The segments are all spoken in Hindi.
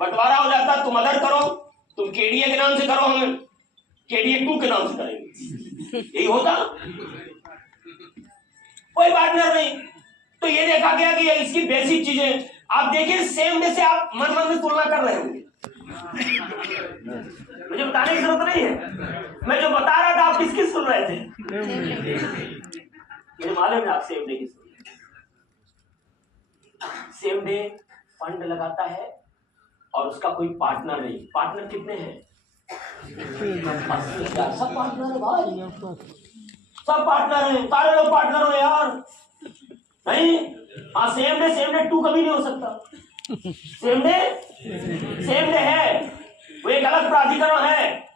बंटवारा हो जाता, तुम अदर करो, तुम केडीए के नाम से करो, हम केडीए 2 के नाम से करेंगे, यही होता। कोई पार्टनर नहीं। तो ये देखा गया कि इसकी बेसिक चीजें आप देखिए, सेम डे से आप मन मन में तुलना कर रहे होंगे, मुझे बताने की जरूरत नहीं है, मैं जो बता रहा था आप किसकी सुन रहे थे, मुझे मालूम है आप सेम डे की सुन रहे। सेम डे फंड लगाता है और उसका कोई पार्टनर नहीं। पार्टनर कितने हैं? 80,000। सब पार्टनर है भाई, सब पार्टनर हैं, सारे लोग पार्टनर हो यार। नहीं, हाँ सेम डे 2 कभी नहीं हो सकता। सेम डे है, वो एक अलग प्राधिकरण है।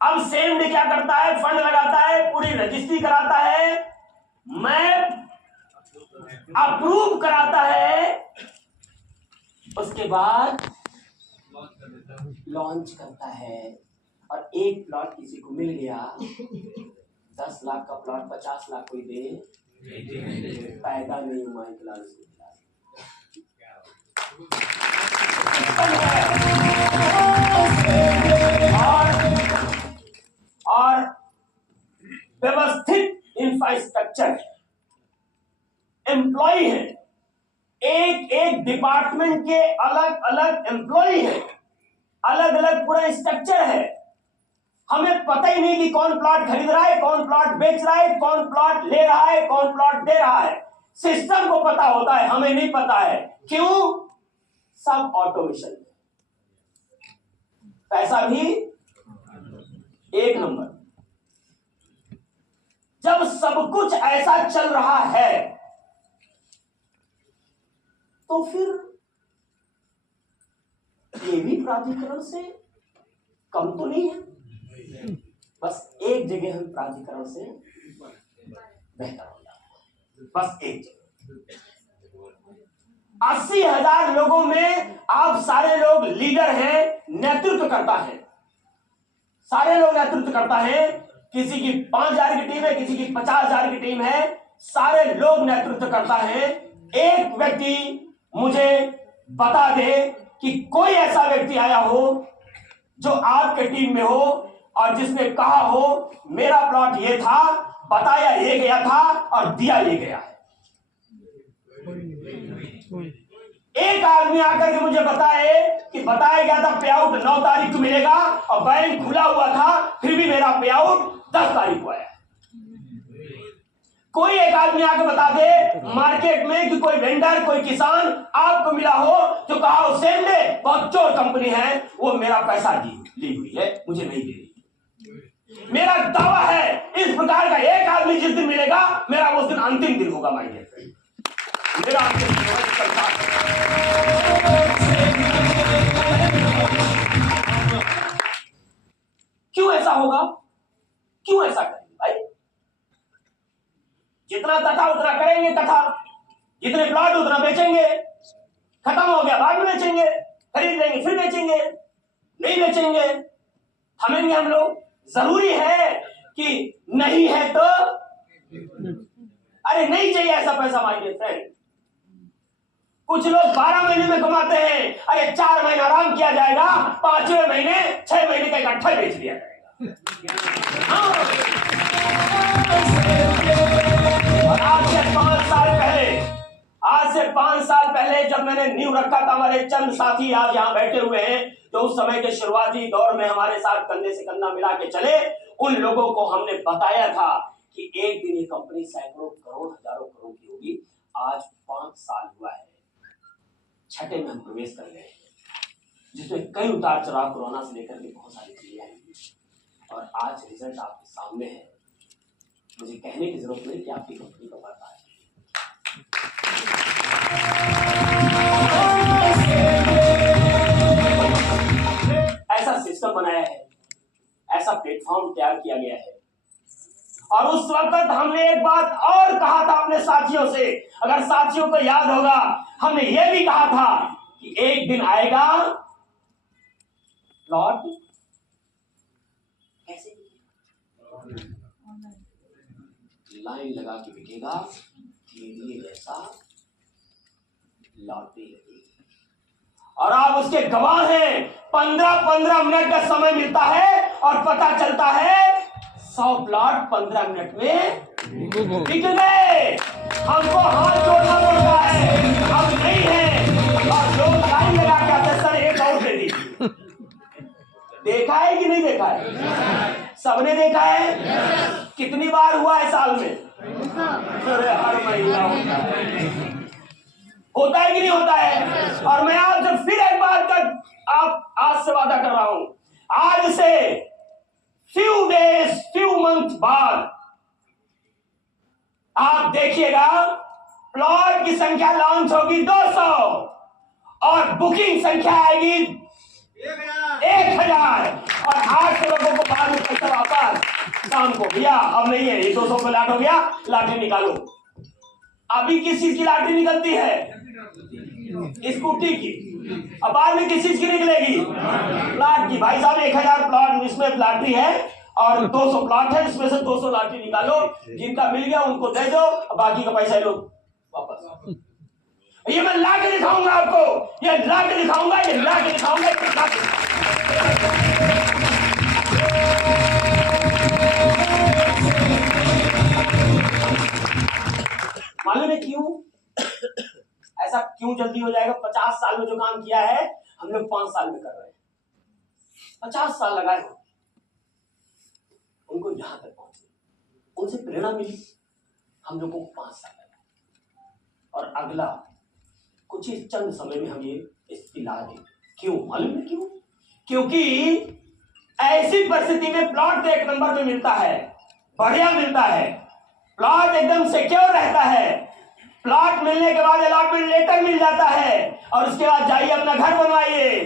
अब सेम डे क्या करता है? फंड लगाता है, पूरी रजिस्ट्री कराता है, मैप अप्रूव कराता है, उसके बाद लॉन्च करता है। और एक प्लॉट किसी को मिल गया, 10 लाख का प्लॉट 50 लाख कोई दे, पैदा नहीं हुआ इकलाल से। और व्यवस्थित इंफ्रास्ट्रक्चर, एम्प्लॉय है, एक एक डिपार्टमेंट के अलग अलग एम्प्लॉय है, अलग अलग पूरा स्ट्रक्चर है। हमें पता ही नहीं कि कौन प्लॉट खरीद रहा है, कौन प्लॉट बेच रहा है, कौन प्लॉट ले रहा है, कौन प्लॉट दे रहा है। सिस्टम को पता होता है, हमें नहीं पता है। क्यों? सब ऑटोमेशन, पैसा भी एक नंबर। जब सब कुछ ऐसा चल रहा है तो फिर ये भी प्राधिकरण से कम तो नहीं है। बस एक जगह हम प्राधिकरण से बेहतर हो जाते हैं, बस एक जगह। 80,000 लोगों में आप सारे लोग लीडर हैं, नेतृत्व करता है, सारे लोग नेतृत्व करता है। किसी की 5,000 की टीम है, किसी की 50,000 की टीम है, सारे लोग नेतृत्व करता है। एक व्यक्ति मुझे बता दे कि कोई ऐसा व्यक्ति आया हो जो आपके टीम में हो और जिसने कहा हो मेरा प्लॉट ये था, बताया ये गया था और दिया ये गया है। एक आदमी आकर के मुझे बताए कि बताया गया था पे आउट 9 तारीख को मिलेगा और बैंक खुला हुआ था, फिर भी मेरा पे आउट 10 तारीख को आया। कोई एक आदमी आकर बता दे मार्केट में कि कोई वेंडर, कोई किसान आपको मिला हो जो कहा हो सेम डे बहुत चोर कंपनी है, वो मेरा पैसा ली हुई है, मुझे नहीं दे रही। मेरा दावा है इस प्रकार का एक आदमी जिस दिन मिलेगा मेरा उस दिन अंतिम दिन होगा। माय डियर फ्रेंड, मेरा अंतिम दिन होगा। क्यों ऐसा होगा? क्यों ऐसा करेंगे भाई? जितना कथा उतना करेंगे, कथा जितने प्लॉट उतना बेचेंगे, खत्म हो गया बाद में बेचेंगे, खरीद लेंगे फिर बेचेंगे, नहीं बेचेंगे, थमेंगे हम लोग। जरूरी है कि नहीं है तो अरे नहीं चाहिए ऐसा पैसा। माय डियर फ्रेंड, कुछ लोग 12 महीने में कमाते हैं, अरे 4 महीना आराम किया जाएगा, 5वें महीने 6 महीने का इकट्ठा बेच दिया जाएगा। आज से 5 साल पहले जब मैंने नींव रखा था, हमारे चंद साथी आज यहाँ बैठे हुए हैं जो उस समय के शुरुआती दौर में हमारे साथ कंधे से कंधा मिला के चले, उन लोगों को हमने बताया था कि एक दिन ये कंपनी सैकड़ों करोड़, हजारों करोड़ की होगी। आज 5 साल हुआ है, 6ठे में हम प्रवेश कर गए, जिसमें कई उतार चढ़ाव, कोरोना से लेकर के बहुत सारी चीजें आई और आज रिजल्ट आपके सामने है। मुझे कहने की जरूरत नहीं कि आपकी कंपनी को पता है। ऐसा सिस्टम बनाया है, ऐसा प्लेटफॉर्म तैयार किया गया है। और उस वक्त हमने एक बात और कहा था अपने साथियों से, अगर साथियों को याद होगा, हमने ये भी कहा था कि एक दिन आएगा प्लॉट कैसे लाइन लगा के बिकेगा, केडीए जैसा लॉटरी लगेगी। और आप उसके गवाह हैं। 15-15 मिनट का समय मिलता है और पता चलता है 100 प्लॉट 15 मिनट में बिक गए। हमको हाथ जोड़ना पड़ता है, हम नहीं है और लोग लाइन लगा के आते, सर एक और दे दीजिए। देखा है कि नहीं देखा है? सबने देखा है। कितनी बार हुआ है साल में? अरे हर महीना होता है कि नहीं होता है? और मैं आपसे फिर एक बात कर आप आज से वादा कर रहा हूं, आज से फ्यू डेज फ्यू मंथ बाद आप देखिएगा प्लॉट की संख्या लॉन्च होगी 200 और बुकिंग संख्या आएगी 1000 और 8 लोगों को बाद में पैसा वापस शाम को। भैया अब नहीं है, ये 200 प्लॉट हो गया, लाठी निकालो। अभी किस चीज की लाठी निकलती है? स्कूटी की। अब बाद में किस चीज की निकलेगी? प्लॉट की। भाई साहब 1000 प्लॉट इसमें लाठी है और 200 प्लॉट है, इसमें से 200 लाठी निकालो, जिनका मिल गया उनको दे दो, बाकी का पैसा लो वापस। ये मैं ला के दिखाऊंगा आपको, ये ला के दिखाऊंगा, ये ला के दिखाऊंगा। मालूम है क्यों ऐसा क्यों जल्दी हो जाएगा? 50 साल में जो काम किया है हम लोग 5 साल में कर रहे हैं। 50 साल लगाए उनको यहां तक पहुंचे, उनसे प्रेरणा मिली, हम लोगों को 5 साल लगा और अगला कुछ ही चंद समय में हम ये स्थिति ला दें। क्यों मालूम है क्यों? क्योंकि ऐसी परिस्थिति में प्लॉट एक नंबर में मिलता है, बढ़िया मिलता है, प्लॉट एकदम सिक्योर रहता है। प्लॉट मिलने के बाद अलॉटमेंट लेटर मिल जाता है और उसके बाद जाइए अपना घर बनवाइए,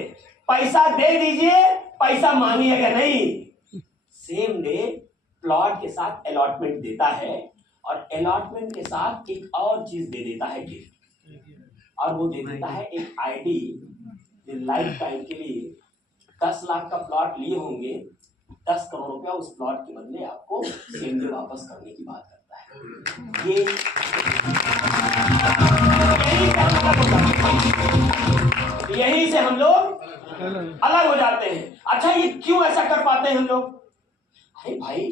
पैसा दे दीजिए, पैसा मांगिएगा नहीं। सेम डे प्लॉट के साथ अलॉटमेंट देता है और अलॉटमेंट के साथ एक और चीज दे देता है गिफ्ट, और वो दे देता है एक आईडी लाइफ टाइम के लिए। 10 लाख का प्लॉट लिए होंगे, 10 करोड़ रुपया उस प्लॉट के बदले आपको सेम डे वापस करने की बात करता है। ये यही से हम लोग अलग हो जाते हैं। अच्छा ये क्यों ऐसा कर पाते हैं हम लोग? अरे भाई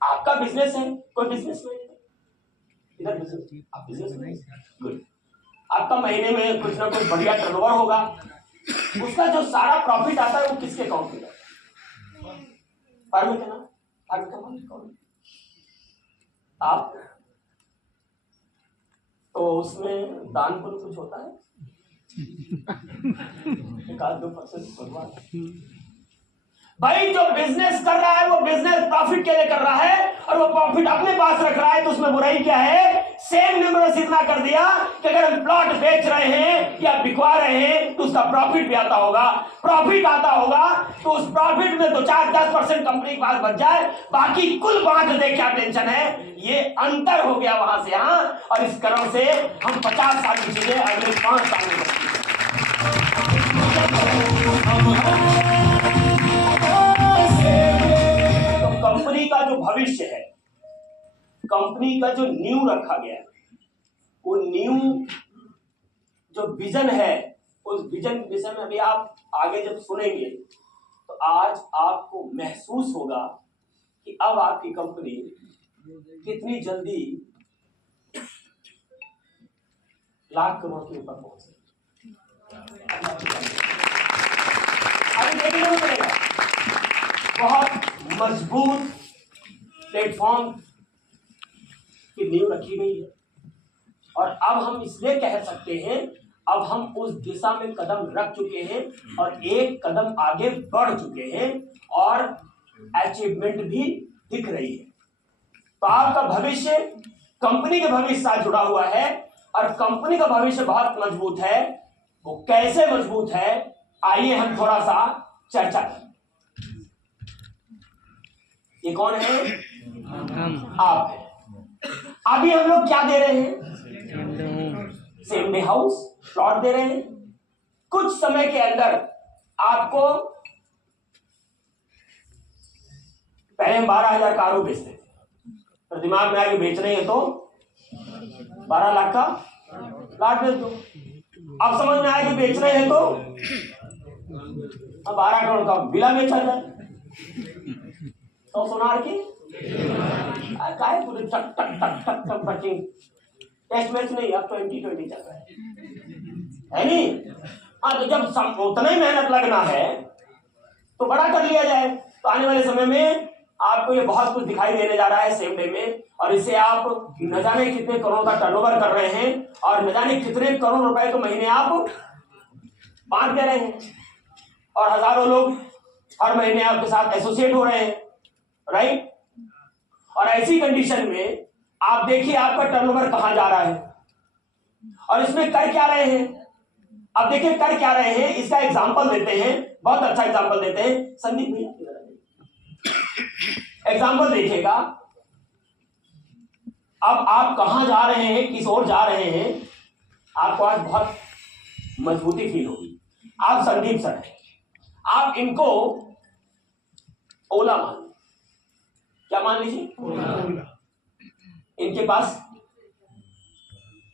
आपका बिजनेस है, कोई बिजनेस में इधर बिजनेस, आप बिजनेस में गुड, आपका महीने में कुछ ना कुछ बढ़िया टर्नओवर होगा, उसका जो सारा प्रॉफिट आता है वो किसके अकाउंट में जाता है? फार्म के नाम, फार्म का अकाउंट आप, तो उसमें दान पुण्य कुछ होता है? 1-2% भगवान। भाई जो बिजनेस कर रहा है वो बिजनेस प्रॉफिट के लिए कर रहा है और वो प्रॉफिट अपने पास रख रहा है, तो उसमें बुराई क्या है? सेम नंबर इतना कर दिया कि अगर हम प्लॉट बेच रहे हैं या बिकवा रहे हैं तो उसका प्रॉफिट भी आता होगा, प्रॉफिट आता होगा तो उस प्रॉफिट में 2-4-10% कंपनी के पास बच जाए, बाकी कुल बांट दे, क्या टेंशन है? ये अंतर हो गया वहां से यहाँ, और इस कारण से हम 50 साल की चीजें अगले 5 साल में करते हैं। कंपनी का जो भविष्य है, कंपनी का जो नींव रखा गया है, वो नींव जो विजन है, उस विजन के विषय में अभी आप आगे जब सुनेंगे तो आज आपको महसूस होगा कि अब आपकी कंपनी कितनी जल्दी लाख करोड़ के ऊपर पहुंचे। अभी देखने को मिलेगा बहुत मजबूत प्लेटफॉर्म की नींव रखी गई है, और अब हम इसलिए कह सकते हैं अब हम उस दिशा में कदम रख चुके हैं और एक कदम आगे बढ़ चुके हैं और अचीवमेंट भी दिख रही है। तो आपका भविष्य कंपनी के भविष्य से जुड़ा हुआ है और कंपनी का भविष्य बहुत मजबूत है। वो कैसे मजबूत है, आइए हम थोड़ा सा चर्चा करें। ये कौन है? आप है। अभी हम लोग क्या दे रहे हैं? सेम डे हाउस प्लॉट दे रहे हैं। कुछ समय के अंदर आपको, पहले हम 12,000 कारों बेचते थे, तो दिमाग में आगे बेच रहे हैं तो 12 लाख का प्लॉट बेच दो। अब समझ में आया कि बेच रहे हैं तो अब 12 करोड़ का बिला बेचा जाए तो सोनार की काय पूरे टक टक टक टक टक बचिंग टेस्ट मैच नहीं, अब 2020 चल रहा है नहीं। हाँ, तो जब उतना ही मेहनत लगना है तो बड़ा कर लिया जाए। तो आने वाले समय में आपको ये बहुत कुछ दिखाई देने जा रहा है सेम डे में, और इससे आप न जाने कितने करोड़ का टर्नओवर कर रहे हैं और न जाने कितने करोड़ रुपए तो महीने आप बांट दे रहे हैं, और हजारों लोग हर महीने आपके साथ एसोसिएट हो रहे हैं, राइट। और ऐसी कंडीशन में आप देखिए आपका टर्नओवर कहां जा रहा है और इसमें कर क्या रहे हैं। अब देखिए कर क्या रहे हैं, इसका एग्जांपल देते हैं, बहुत अच्छा एग्जांपल देते हैं। संदीप भैया एग्जांपल देखिएगा। अब आप कहां जा रहे हैं, किस ओर जा रहे हैं, आपको आज बहुत मजबूती फील होगी। आप संदीप सर हैं, आप इनको ओला मान, क्या मान लीजिए, इनके पास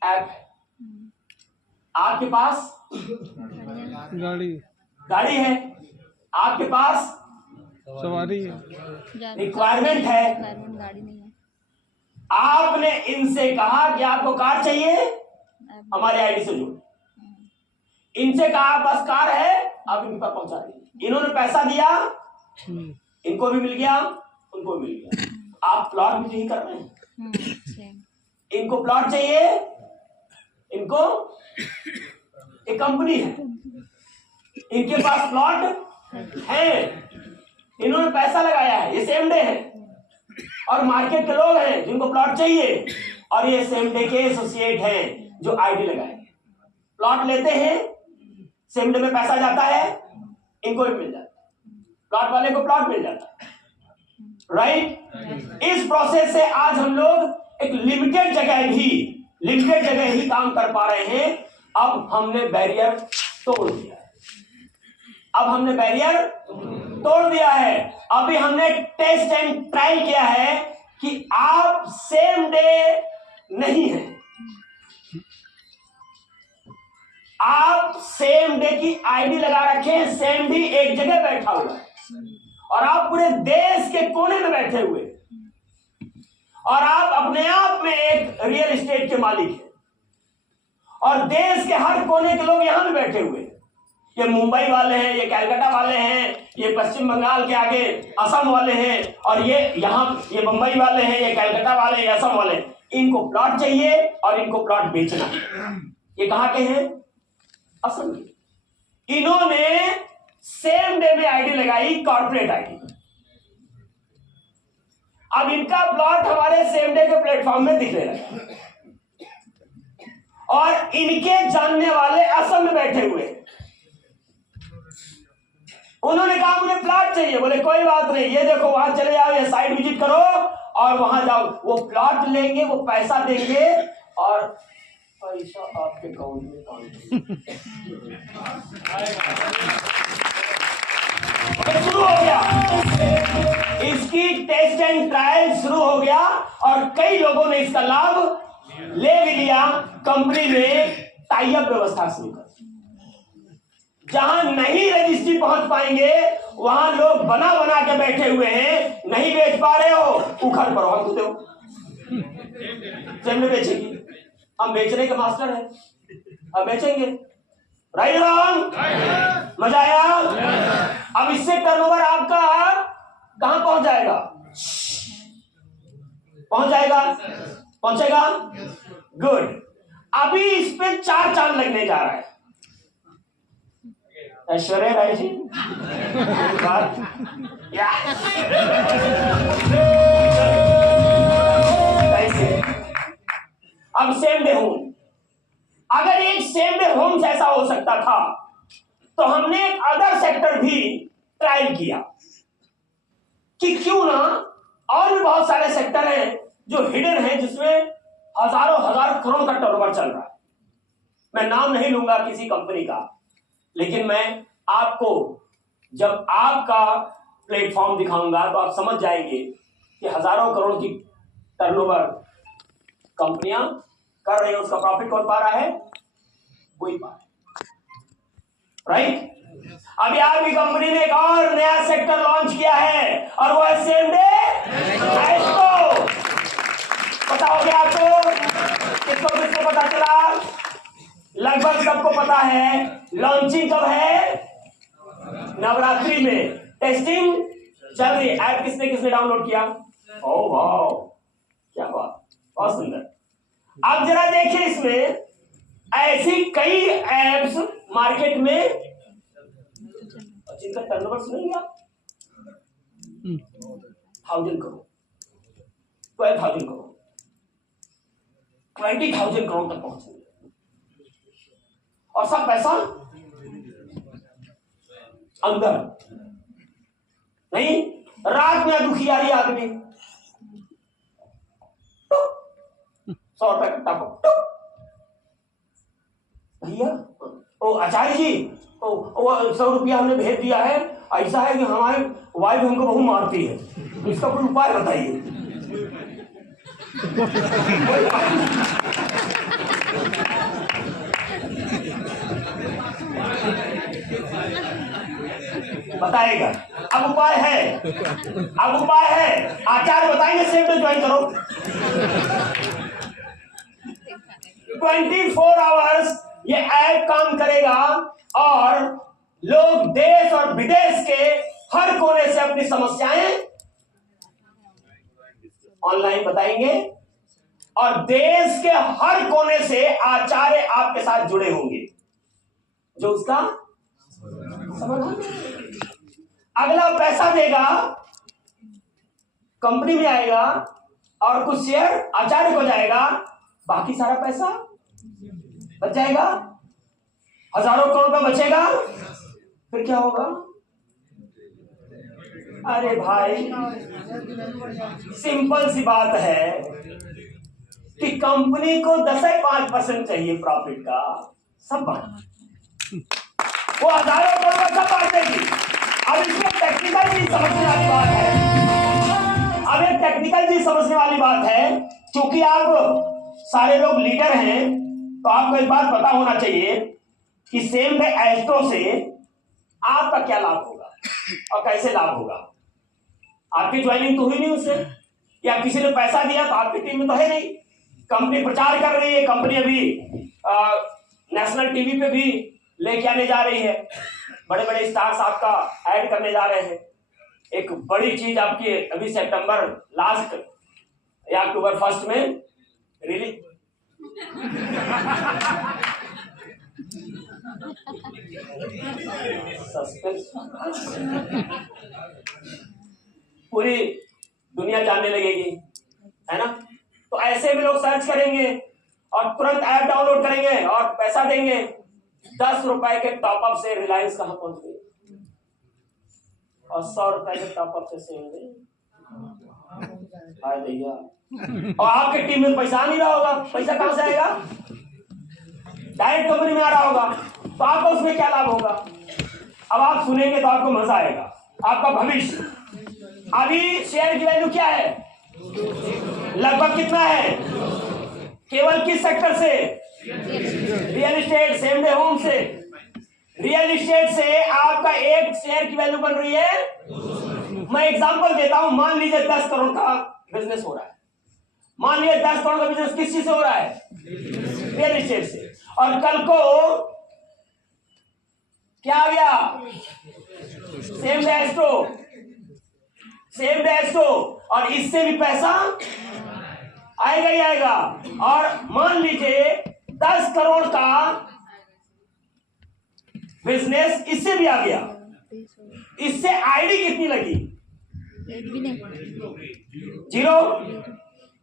ऐप है, आपके पास गाड़ी है, आपके पास सवारी है, रिक्वायरमेंट है। गाड़ी नहीं है। आपने इनसे कहा कि आपको कार चाहिए, हमारे आईडी से जुड़ो। इनसे कहा बस कार है, आप इनके पास पहुंचा दीजिए। इन्होंने पैसा दिया, इनको भी मिल गया, उनको भी मिल गया। आप प्लॉट भी नहीं कर रहे हैं। इनको प्लॉट चाहिए, इनको एक कंपनी है, इनके पास प्लॉट है, इन्होंने पैसा लगाया है, ये सेम डे है, और मार्केट के लोग हैं जिनको प्लॉट चाहिए, और ये सेम डे के एसोसिएट हैं जो आईडी लगाएंगे। प्लॉट लेते हैं, सेम डे में पैसा जाता है, इनको भी मिल जाता है, प्लॉट वाले को प्लॉट मिल जाता है, राइट। इस प्रोसेस से आज हम लोग एक लिमिटेड जगह ही काम कर पा रहे हैं। अब हमने बैरियर तोड़ दिया है, अभी हमने टेस्ट एंड ट्रायल किया है कि आप सेम डे नहीं है, आप सेम डे की आईडी लगा रखे हैं, सेम डे एक जगह बैठा हुआ है, और आप पूरे देश के कोने में बैठे हुए हैं, और आप अपने आप में एक रियल एस्टेट के मालिक हैं, और देश के हर कोने के लोग यहां भी बैठे हुए हैं। ये मुंबई वाले हैं, ये कलकत्ता वाले हैं, ये पश्चिम बंगाल के आगे असम वाले हैं, और ये मुंबई वाले हैं, ये कलकत्ता वाले, ये असम वाले। इनको प्लॉट चाहिए और इनको प्लॉट बेचना है। ये कहां के हैं? असम के। इन्होंने सेम डे में आईडी लगाई, कॉर्पोरेट आईडी। अब इनका प्लॉट हमारे सेम डे के प्लेटफॉर्म में दिखने लगा, और इनके जानने वाले असम में बैठे हुए हैं। उन्होंने कहा मुझे प्लॉट चाहिए, बोले कोई बात नहीं, ये देखो वहां चले जाओ, ये साइट विजिट करो और वहां जाओ। वो प्लॉट लेंगे, वो पैसा देंगे, और पैसा आपके अकाउंट में शुरू हो गया। इसकी टेस्ट एंड ट्रायल शुरू हो गया, और कई लोगों ने इसका लाभ ले भी लिया। कंपनी ने टाई अप व्यवस्था शुरू कर, जहां नहीं रजिस्ट्री पहुंच पाएंगे वहां लोग बना के बैठे हुए हैं, नहीं बेच पा रहे हो, उखड़ पड़ो, हम दो जब बेचेंगे, हम बेचने के मास्टर हैं, अब बेचेंगे, राइट रॉन्ग, मजा आया। अब इससे टर्नओवर आपका कहां पहुंच जाएगा? पहुंचेगा, गुड। अभी इस पे 4 चांद लगने जा रहा है। ऐश्वर्या राय जी अब सेम डे होम, अगर एक सेम डे होम जैसा हो सकता था तो हमने एक अदर सेक्टर भी ट्रायल किया कि क्यों ना और भी बहुत सारे सेक्टर हैं जो हिडन हैं, जिसमें हजार करोड़ का टर्नओवर चल रहा है। मैं नाम नहीं लूंगा किसी कंपनी का, लेकिन मैं आपको जब आपका प्लेटफॉर्म दिखाऊंगा तो आप समझ जाएंगे कि हजारों करोड़ की टर्नओवर कंपनियां कर रही हैं। उसका प्रॉफिट कौन पा रहा है? वही पा रहा है। राइट। अभी आपकी कंपनी ने एक और नया सेक्टर लॉन्च किया है और वो है सेम डे एस्ट्रो। पता हो गया आपको? किसको किसको पता चला? लगभग सबको पता है। लॉन्चिंग कब है? नवरात्रि में। टेस्टिंग चल रही है। ऐप किसने किसने डाउनलोड किया? ओह वाह, क्या बात, बहुत सुंदर। अब जरा देखिए, इसमें ऐसी कई एप्स मार्केट में जिनका टर्नओवर सुन लिया 1000 करोड़, 12,000 करोड़, 20,000 करोड़ तक पहुंचे और सब पैसा अंदर नहीं। रात में दुखियारी आदमी 100 रुपए का भैया, ओ आचार्य जी, ओ 100 रुपया हमने भेज दिया है, ऐसा है कि हमारे वाइफ हमको बहुत मारती है, इसका कोई उपाय बताइए। बताएगा। अब उपाय है, अब उपाय है, आचार्य बताएंगे। सेम डे ज्वाइन करो। 24 आवर्स ये ऐप काम करेगा और लोग देश और विदेश के हर कोने से अपनी समस्याएं ऑनलाइन बताएंगे और देश के हर कोने से आचार्य आपके साथ जुड़े होंगे जो उसका समाधान। अगला पैसा देगा, कंपनी में आएगा और कुछ शेयर आचार्य को जाएगा, बाकी सारा पैसा बच जाएगा, हजारों करोड़ रुपया बचेगा। फिर क्या होगा? अरे भाई, सिंपल सी बात है कि कंपनी को 10-5% चाहिए प्रॉफिट का, सब बांट, वो हजारों करोड़ सब बांट देगी। अब इसमें टेक्निकल चीज समझने वाली बात है। अब एक टेक्निकल चीज समझने वाली बात है, क्योंकि आप सारे लोग लीडर हैं, तो आपको एक बात पता होना चाहिए कि सेम डे एस्ट्रो से आपका क्या लाभ होगा और कैसे लाभ होगा। आपकी ज्वाइनिंग तो हुई नहीं उससे, या किसी ने पैसा दिया तो आपकी टीम में तो है नहीं। कंपनी प्रचार कर रही है, कंपनी अभी नेशनल टीवी पे भी लेके आने जा रही है, बड़े बड़े स्टार्स आपका ऐड करने जा रहे हैं। एक बड़ी चीज आपकी अभी सितंबर लास्ट या अक्टूबर 1 में रिलीज सस्पेंस, पूरी दुनिया जानने लगेगी, है ना। तो ऐसे भी लोग सर्च करेंगे और तुरंत ऐप डाउनलोड करेंगे और पैसा देंगे। 10 रुपए के टॉपअप से रिलायंस कहां पहुंच गई और 100 रुपए के टॉपअप से सेम भैया। और आपके टीम में पैसा नहीं रहा होगा, पैसा कहां से आएगा? डायरेक्ट कंपनी में आ रहा होगा, तो आपको उसमें क्या लाभ होगा? अब आप सुनेंगे तो आपको मजा आएगा। आपका भविष्य, अभी शेयर की वैल्यू क्या है, लगभग कितना है? केवल किस सेक्टर से? Real estate, same day home से। रियल एस्टेट से आपका एक शेयर की वैल्यू बन रही है। मैं एग्जांपल देता हूं, मान लीजिए 10 करोड़ का बिजनेस हो रहा है। मान लीजिए 10 करोड़ का बिजनेस किस चीज से हो रहा है? रियल एस्टेट से। और कल को क्या आ गया? Same day astro, same day astro, और इससे भी पैसा आएगा ही आएगा। और मान लीजिए 10 करोड़ का बिजनेस इससे भी आ गया, इससे आईडी कितनी लगी? एक भी नहीं, 0।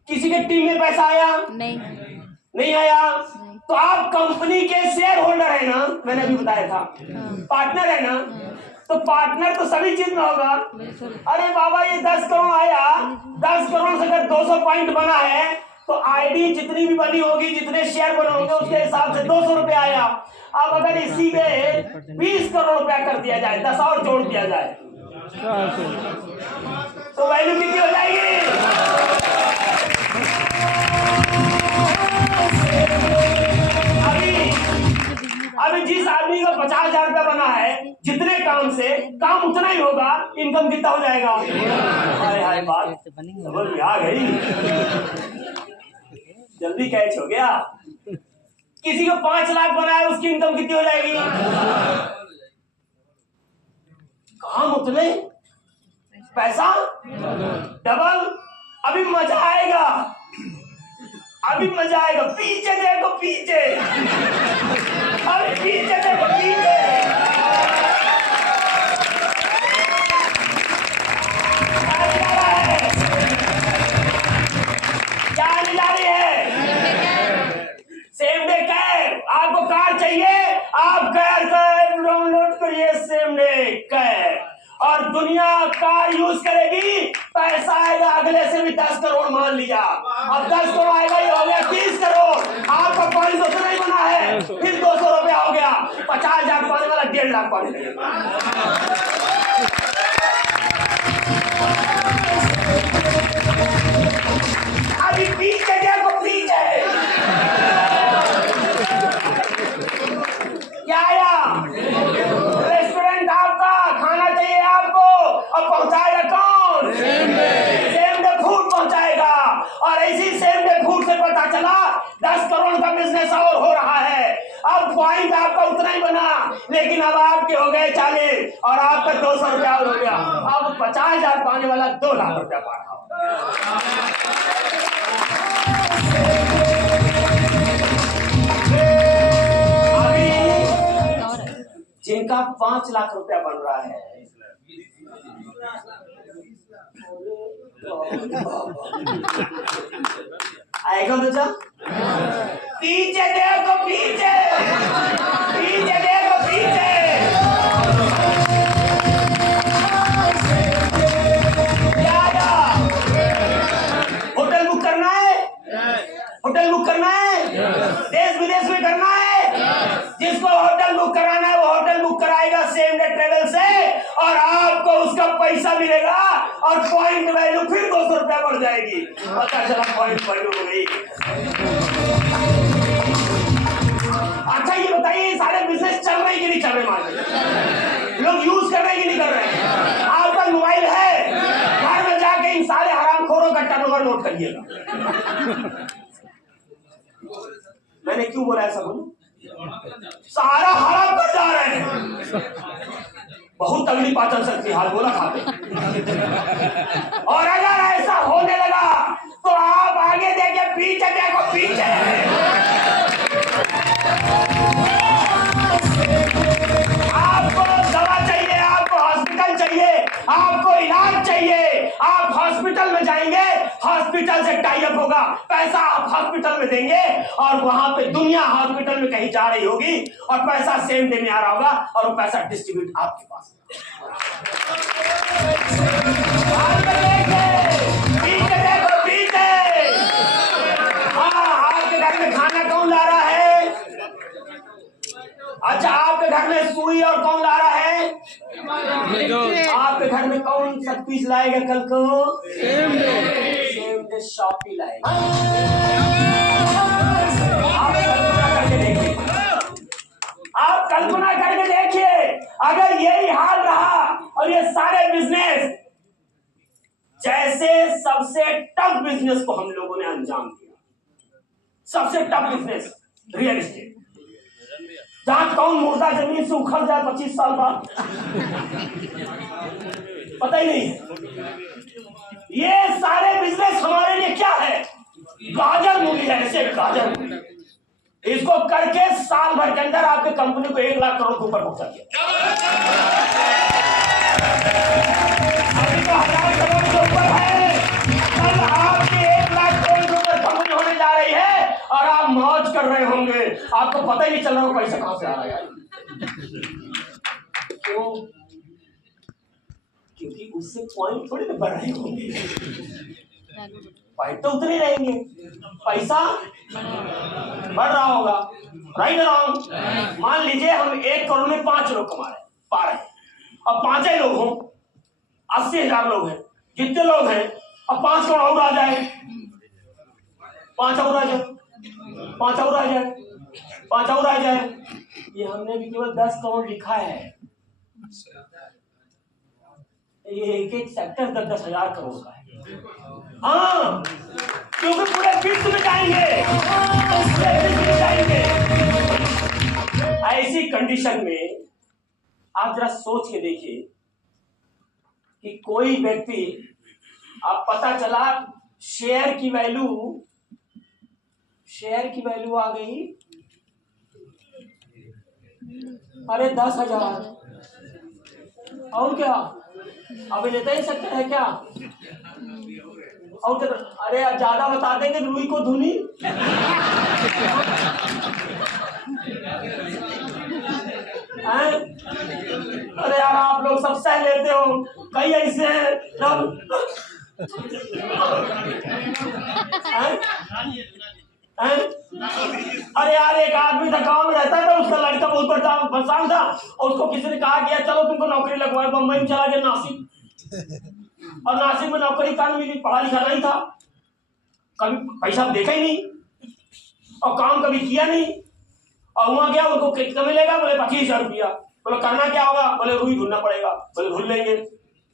किसी के टीम में पैसा आया? नहीं आया। तो आप कंपनी के शेयर होल्डर है ना, मैंने अभी बताया था, पार्टनर है ना, तो पार्टनर तो सभी चीज में होगा। अरे बाबा, ये 10 करोड़ आया, 10 करोड़ से अगर 200 पॉइंट बना है तो आईडी जितनी भी बनी होगी, जितने शेयर बने होंगे उसके हिसाब से 200 रुपया आया। अब अगर इसी में 20 करोड़ रुपया कर दिया जाए, 10 और जोड़ दिया जाए, तो वैल्यू कितनी हो जाएगी? अभी जिस आदमी का 50,000 रुपया बना है, जितने काम से काम उतना ही होगा, इनकम कितना हो जाएगा? हाय हाय, बात समझ में आ गई, जल्दी कैच हो गया। किसी को 5 लाख बना है, उसकी इनकम कितनी हो जाएगी? काम उतने, पैसा डबल। अभी मजा आएगा, अभी मजा आएगा। पीछे देखो, पीछे, अभी पीछे देखो, पीछे। क्या जा रही है? Same day cab. आपको कार चाहिए, आप कैब डाउनलोड करिए, सेम डे कैब, और दुनिया कार यूज करेगी, पैसा आएगा अगले से भी 10 करोड़ मान लिया। अब 10 करोड़ आएगा, ये हो गया 30 करोड़। आपका पॉइंट उतना ही बना है, फिर 200 रुपया हो गया। 50,000 पाने वाला 1.5 लाख पाने लगेगा। अभी पीछे देखो, पीछे क्या आया? रेस्टोरेंट आपका, खाना चाहिए आपको, और पहुंचाएगा कौन? सेम डे फूड पहुंचाएगा। और इसी सेम डे फूड से पता चला 10 करोड़ का बिजनेस और हो रहा है। अब पॉइंट आपका उतना ही बना, लेकिन अब आपके हो गए 40 और आपका 200 रुपया हो गया। अब 50,000 पाने वाला 2 लाख रुपया पा रहा। जिनका 5 लाख रुपया बन रहा है, आएगा बच्चा? पीछे देखो, पीछे, पीछे देखो, पीछे। क्या होटल बुक करना है? होटल बुक करना है? देश विदेश में करना है? जिसको होटल बुक कराना है वो होटल बुक कराएगा सेम डे ट्रेवल से, और आपको उसका पैसा मिलेगा, और पॉइंट वैल्यू फिर 200 रुपया बढ़ जाएगी। पता चला पॉइंट वैल्यू हो गई। अच्छा ये बताइए, सारे बिजनेस चल रहे कि नहीं चल रहे? मार्केट लोग यूज कर रहे कि नहीं कर रहे? आपका मोबाइल है, घर में जाके इन सारे हरामखोरों का टर्नओवर नोट करिएगा। मैंने क्यों बोला ऐसा? बोलूं, सारा हराम कर जा रहे हैं। बहुत तगड़ी पाचन शक्ति, हाल बोला खाते। और अगर ऐसा होने लगा तो आप आगे देखे, पीछे देखो, पीछे। आपको दवा चाहिए, आपको हॉस्पिटल चाहिए, आपको इलाज चाहिए, आप हॉस्पिटल में जाएंगे, हॉस्पिटल से टाई अप होगा, पैसा आप हॉस्पिटल में देंगे, और वहां पे दुनिया हॉस्पिटल में कहीं जा रही होगी, और पैसा सेम डे में आ रहा होगा, और वो पैसा डिस्ट्रीब्यूट आपके पास। पीछे देखो, पीछे। हाँ, आपके घर में खाना कौन ला रहा है? अच्छा, आपके घर में सुई और कौन ला रहा है? आपके घर में कौन सब पीस लाएगा कल को? सेम डे शॉपी लाएगा। आप कल्पना करके देखिए, अगर यही हाल रहा, और ये सारे बिजनेस, जैसे सबसे टफ बिजनेस को हम लोगों ने अंजाम दिया, सबसे टफ बिजनेस रियल एस्टेट, जहां कौन मुर्दा जमीन से उखड़ जाए 25 साल बाद, पता ही नहीं। ये सारे बिजनेस हमारे लिए क्या है? गाजर मूली है, ऐसे गाजर मूली। इसको करके साल भर के अंदर आपके कंपनी को 1 लाख करोड़ के ऊपर पहुंचा दिया। अभी तो 1000 करोड़ के ऊपर है, कल आपकी 1 लाख करोड़ के ऊपर कंपनी होने जा रही है, और आप मौज कर रहे होंगे, आपको पता ही नहीं चल रहा पैसा कहां से आ रहा है। क्यों? क्योंकि उससे पॉइंट थोड़ी ना बढ़ रहे होंगे, पॉइंट तो उतने रहेंगे, पैसा बढ़ रहा होगा। Right wrong? मान लीजिए हम 1 करोड़ में 5 लोग पा रहे हैं, और 5 ही लोग हों, 80,000 लोग हैं, जितने लोग हैं, अब 5 करोड़ और आ जाए, 5 और आ जाए, 5 और आ जाए, 5 और आ जाए। ये हमने भी केवल 10 करोड़ लिखा है, ये एक एक सेक्टर 10,000 करोड़ का है। हाँ, क्योंकि पूरे विश्व में जाएंगे, ऐसी कंडीशन में आप जरा सोच के देखिए कि कोई व्यक्ति, आप पता चला शेयर की वैल्यू आ गई अरे 10,000, और क्या अब लेता ही सकते हैं क्या? और अरे ज्यादा बता देंगे रुई को धुनी। अरे यार आप लोग सब सह लेते हो, कई ऐसे हैं अरे यार एक आदमी था, गाँव में रहता था, उसका लड़का बहुत परेशान था और उसको किसी ने कहा कि चलो तुमको नौकरी लगवाए। बम्बई में चला गया, नासिक, और नासिक में नौकरी कहाँ मिली? पढ़ा लिखा नहीं था, कभी पैसा देखा ही नहीं और काम कभी किया नहीं, और वहां गया, उनको कितना मिलेगा? बोले 25,000 रुपया। बोले करना क्या होगा? बोले रुई धुलना पड़ेगा। बोले धुल लेंगे।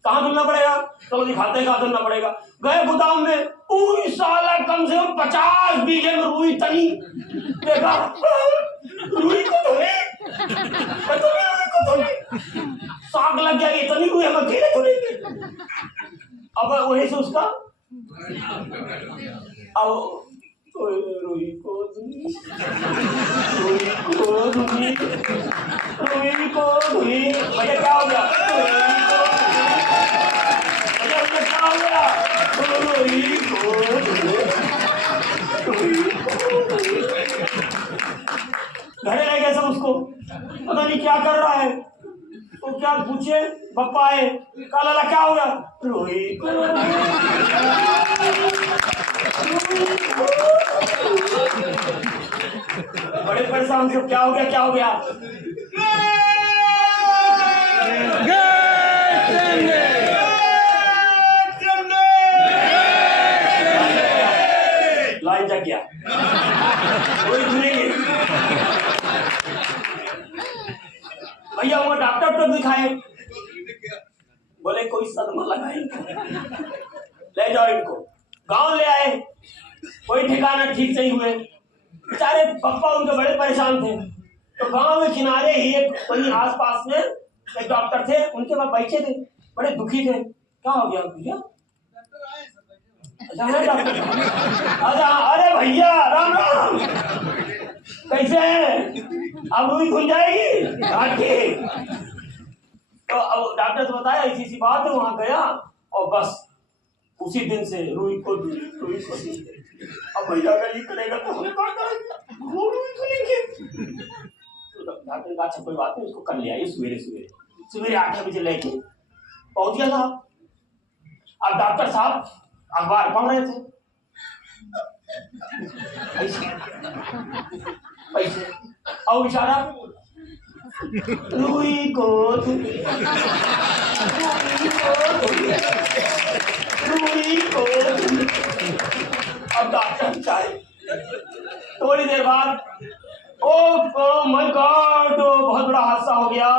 कहाँ धुलना पड़ेगा? तो दिखाते कहाँ धुलना पड़ेगा। गए गोदाम में, उई साला कम से कम 50 बीघे में रुई तनी, देखा रुई को धोने, साग लग गया, इतनी रुई हम अकेले धुलेंगे। अब वही से उसका अब रुई को धुनी, भैया क्या हो गया? घरे रह गए सब, उसको पता नहीं क्या कर रहा है। तो क्या पूछे, पप्पा आए, काला क्या हो गया? रोही बड़े परेशान से, क्या हो गया क्या हो गया? लाइन जग गया, कोई धुलेंगे। भैया वो डॉक्टर तो दिखाए, बोले कोई सदमा लगाएंगे, ले जाओ इनको। गांव ले आए, कोई ठिकाना ठीक नहीं हुए। बेचारे पप्पा उनके बड़े परेशान थे। तो गांव में किनारे ही एक वही आसपास में एक डॉक्टर थे, उनके पास बैठे थे, बड़े दुखी थे। क्या हो गया भैया? अच्छा है डॉक्टर? अच्छा, अरे भैया राम राम, कैसे हैं? अब रुई खुल जाएगी? हाँ ठीक। तो अब डॉक्टर से बताया ऐसी सी बात है, वहां गया और बस उसी दिन से रुई को अब भैया का ये करेगा तो हमें डॉक्टर ने कहा अच्छा कोई बात नहीं, उसको कर लिया। ये सवेरे 8 बजे लेके पहुंच गया था। अब डॉक्टर साहब अखबार पढ़ रहे थे, पैसे और इशारा रुई को अब डॉक्टर चाहे। थोड़ी देर बाद ओ माय गॉड, बहुत बड़ा हादसा हो गया।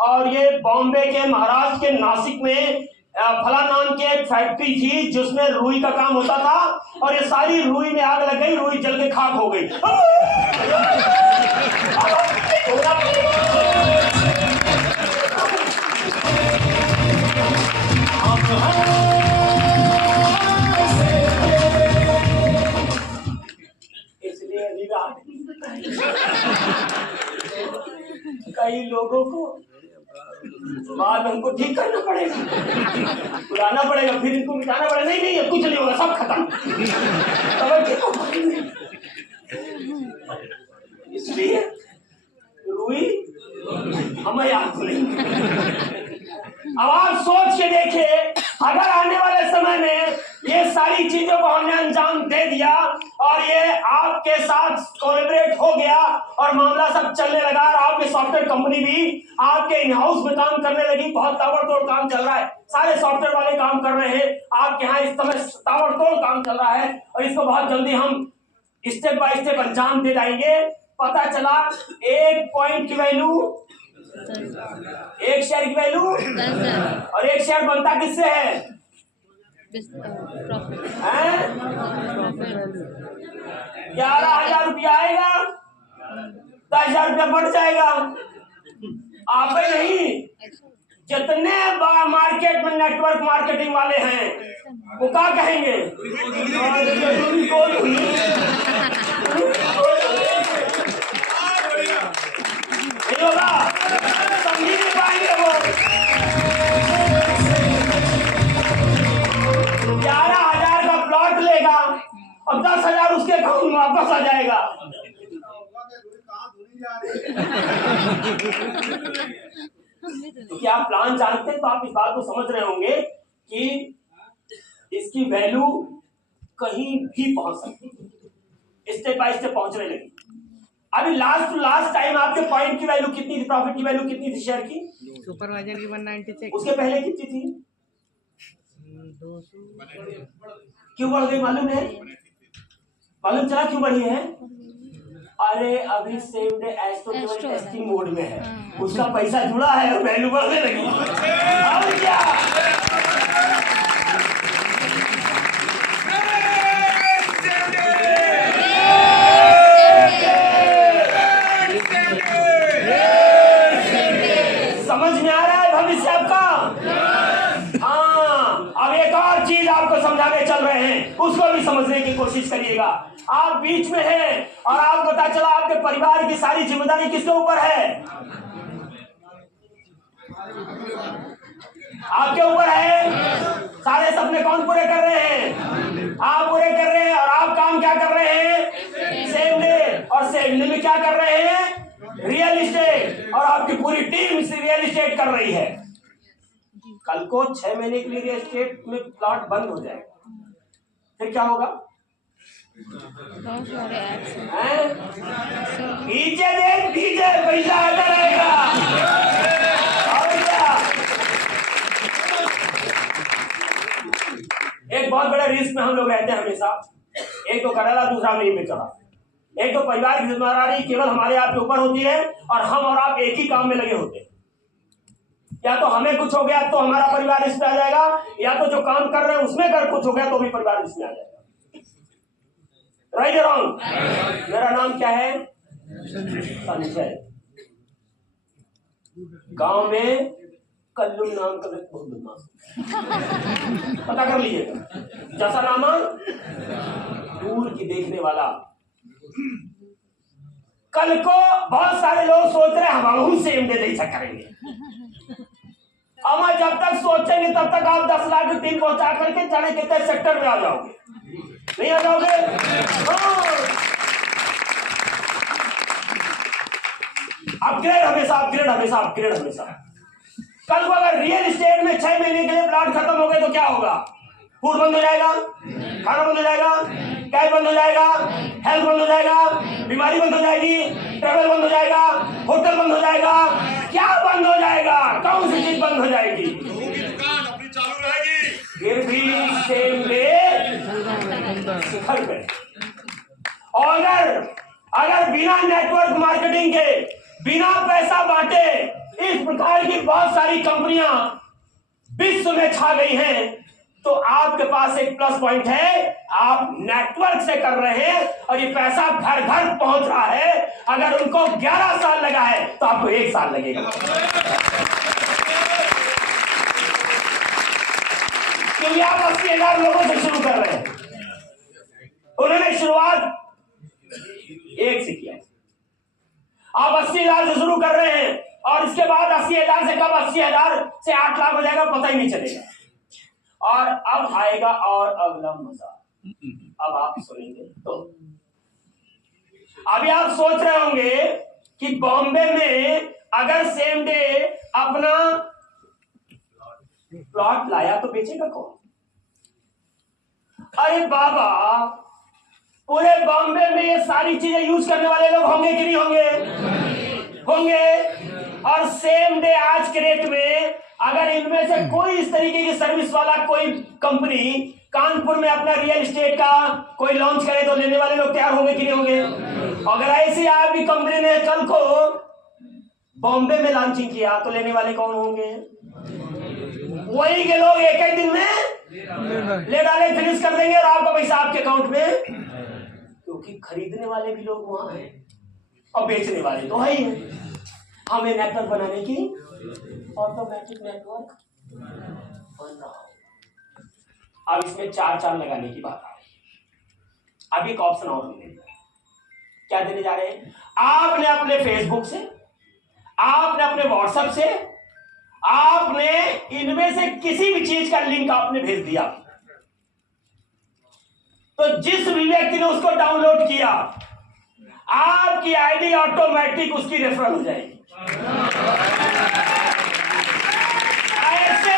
और ये बॉम्बे के महाराष्ट्र के नासिक में फला नाम की एक फैक्ट्री थी जिसमें रुई का काम होता था, और ये सारी रुई में आग लग गई, रुई जल के खाक हो गई। इसलिए कई लोगों को बाद हमको ठीक करना पड़ेगा, बुलाना पड़ेगा, फिर इनको मिटाना पड़ेगा। नहीं नहीं कुछ नहीं होगा, सब खत्म। इसलिए रुई हमें याद नहीं। अब आप सोच के देखिए, अगर आने वाले समय में ये सारी चीजों को हमने अंजाम दे दिया और ये आपके साथ कोलैबोरेट हो गया और मामला सब चलने लगा, और आपकी सॉफ्टवेयर कंपनी भी आपके इन हाउस में काम करने लगी, बहुत ताबड़तोड़ काम चल रहा है, सारे सॉफ्टवेयर वाले काम कर रहे हैं आपके यहाँ, इस समय ताबड़तोड़ काम चल रहा है, और इसको बहुत जल्दी हम स्टेप बाय स्टेप अंजाम दे जाएंगे। पता चला एक पॉइंट की वैल्यू, एक शेयर की वैल्यू, और एक शेयर बनता किससे है? 11,000 रुपया आएगा, 10,000 रुपया बढ़ जाएगा। आप नहीं, जितने मार्केट में नेटवर्क मार्केटिंग वाले हैं वो क्या कहेंगे? नहीं होगा, समझ नहीं पाएंगे वो। 11,000 का प्लॉट लेगा और 10,000 उसके अकाउंट में वापस आ जाएगा। क्योंकि आप प्लान जानते हैं तो आप इस बात को समझ रहे होंगे कि इसकी वैल्यू कहीं भी पहुंच सकती है, स्टेप बाय स्टेप पहुंचने लगी। अभी लास्ट टाइम आपके पॉइंट की वैल्यू कितनी थी, प्रॉफिट की वैल्यू कितनी थी शेयर की? सुपरवाइजर की 196। उसके पहले कितनी थी? 200। क्यों बढ़ गई मालूम है? मालूम चला क्यों बढ़ी है? अरे अभी सेम डे एस्ट्रो केवल टेस्टिंग मोड में है, उसका पैसा जुड़ा है और वैल्यू बढ़ने लगी। अब क्या? समझ में आ रहा है भविष्य आपका? हाँ, अब एक और चीज आपको समझाने चल रहे हैं, उसको भी समझने की कोशिश करिएगा। आप बीच में हैं और आप पता चला आपके परिवार की सारी जिम्मेदारी किसके ऊपर है? आपके ऊपर है। सारे सपने कौन पूरे कर रहे हैं? आप पूरे कर रहे हैं। और आप काम क्या कर रहे हैं? Same day. और सेम डे में क्या कर रहे हैं? Real estate. और आपकी पूरी टीम रियल इस्टेट कर रही है। कल को 6 महीने के लिए रियल इस्टेट में प्लॉट बंद हो जाएगा, फिर क्या होगा? पीछे देख, पीछे पैसा आता रहेगा। और क्या? एक बहुत बड़े रिस्क में हम लोग रहते हैं हमेशा। एक तो करेला, दूसरा नहीं बेचारा। एक तो परिवार की जिम्मेदारी केवल हमारे आप के ऊपर होती है और हम और आप एक ही काम में लगे होते हैं। या तो हमें कुछ हो गया तो हमारा परिवार इसमें आ जाएगा, या तो जो काम कर रहे हैं उसमें अगर कुछ हो गया तो भी परिवार इसमें आ जाएगा। Right wrong? मेरा नाम क्या है? संजय। गांव में कल्लू नाम का व्यक्ति बहुत बदमाश, पता कर लीजिएगा। जैसा नामा दूर की देखने वाला। कल को बहुत सारे लोग सोच रहे हैं हम सेम डे ऐसा करेंगे। अब जब तक सोचेंगे तब तक आप 10 लाख की टीम पहुंचा करके जाने कितने सेक्टर में आ जाओगे? नहीं आ जाओगे? अपग्रेड हमेशा, अपग्रेड हमेशा, अपग्रेड हमेशा। कल को अगर रियल एस्टेट में 6 महीने के लिए प्लाट खत्म हो गए तो क्या होगा? फूड बंद हो जाएगा, खाना बंद हो जाएगा, कैश बंद हो जाएगा, हेल्थ बंद हो जाएगा, बीमारी बंद हो जाएगी, ट्रेवल बंद हो जाएगा, होटल बंद हो जाएगा। क्या बंद हो जाएगा? कौन सी चीज बंद हो जाएगी? दुकान अपनी चालू रहेगी, फिर भी सेम डे शिखर पे। और अगर बिना नेटवर्क मार्केटिंग के, बिना पैसा बांटे इस प्रकार की बहुत सारी कंपनियां विश्व में छा गई हैं, तो आपके पास एक प्लस पॉइंट है, आप नेटवर्क से कर रहे हैं और ये पैसा घर घर पहुंच रहा है। अगर उनको 11 साल लगा है तो आपको 1 साल लगेगा। क्योंकि आप 80,000 लोगों से शुरू कर रहे हैं। उन्होंने शुरुआत 1 से किया, आप 80,000 से शुरू कर रहे हैं और इसके बाद 80,000 से कब 80,000 से 8 लाख हो जाएगा पता ही नहीं चलेगा। और अब आएगा और अगला मजा, अब आप सुनेंगे। तो अभी आप सोच रहे होंगे कि बॉम्बे में अगर सेम डे अपना प्लॉट लाया तो बेचेगा कौन? अरे बाबा, पूरे बॉम्बे में ये सारी चीजें यूज करने वाले लोग होंगे कि नहीं होंगे? होंगे। और सेम डे आज के रेट में अगर इनमें से कोई इस तरीके की सर्विस वाला कोई कंपनी कानपुर में अपना रियल एस्टेट का कोई लॉन्च करे तो लेने वाले लोग तैयार होंगे कि नहीं होंगे? अगर ऐसी आपकी कंपनी ने कल को बॉम्बे में लॉन्चिंग किया तो लेने वाले कौन होंगे? वही के लोग एक एक दिन में ले डाले, फिनिश कर देंगे और आपका पैसा आपके अकाउंट में, क्योंकि खरीदने वाले भी लोग वहां हैं और बेचने वाले तो है ही है। हमें नेटवर्क बनाने की ऑटोमेटिक नेटवर्क बन रहा हो। अब इसमें 4 लगाने की बात आ रही है। अब एक ऑप्शन और हम देने जा रहे हैं। क्या देने जा रहे हैं? आपने अपने फेसबुक से, आपने अपने व्हाट्सएप से, आपने इनमें से किसी भी चीज का लिंक आपने भेज दिया, तो जिस भी व्यक्ति ने उसको डाउनलोड किया, आपकी आईडी ऑटोमेटिक उसकी रेफरल हो जाएगी। ऐसे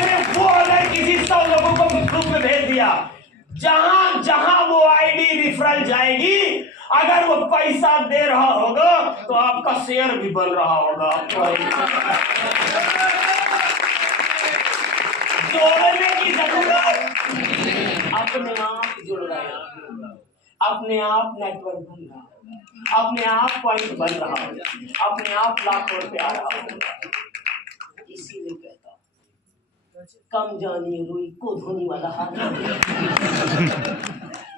में वो अगर किसी 100 लोगों को ग्रुप में भेज दिया, जहां जहां वो आईडी रेफरल जाएगी, अगर वो पैसा दे रहा होगा तो आपका शेयर भी बन रहा होगा। जोड़ने की जरूरत, अपने आप जुड़ रहा है, अपने आप नेटवर्क बन रहा होगा, अपने आप पॉइंट बन रहा होगा, अपने आप लाखों रुपये आ रहा होगा। इसीलिए कहता हूं, कम जानिए रुई को धोने वाला हाथ।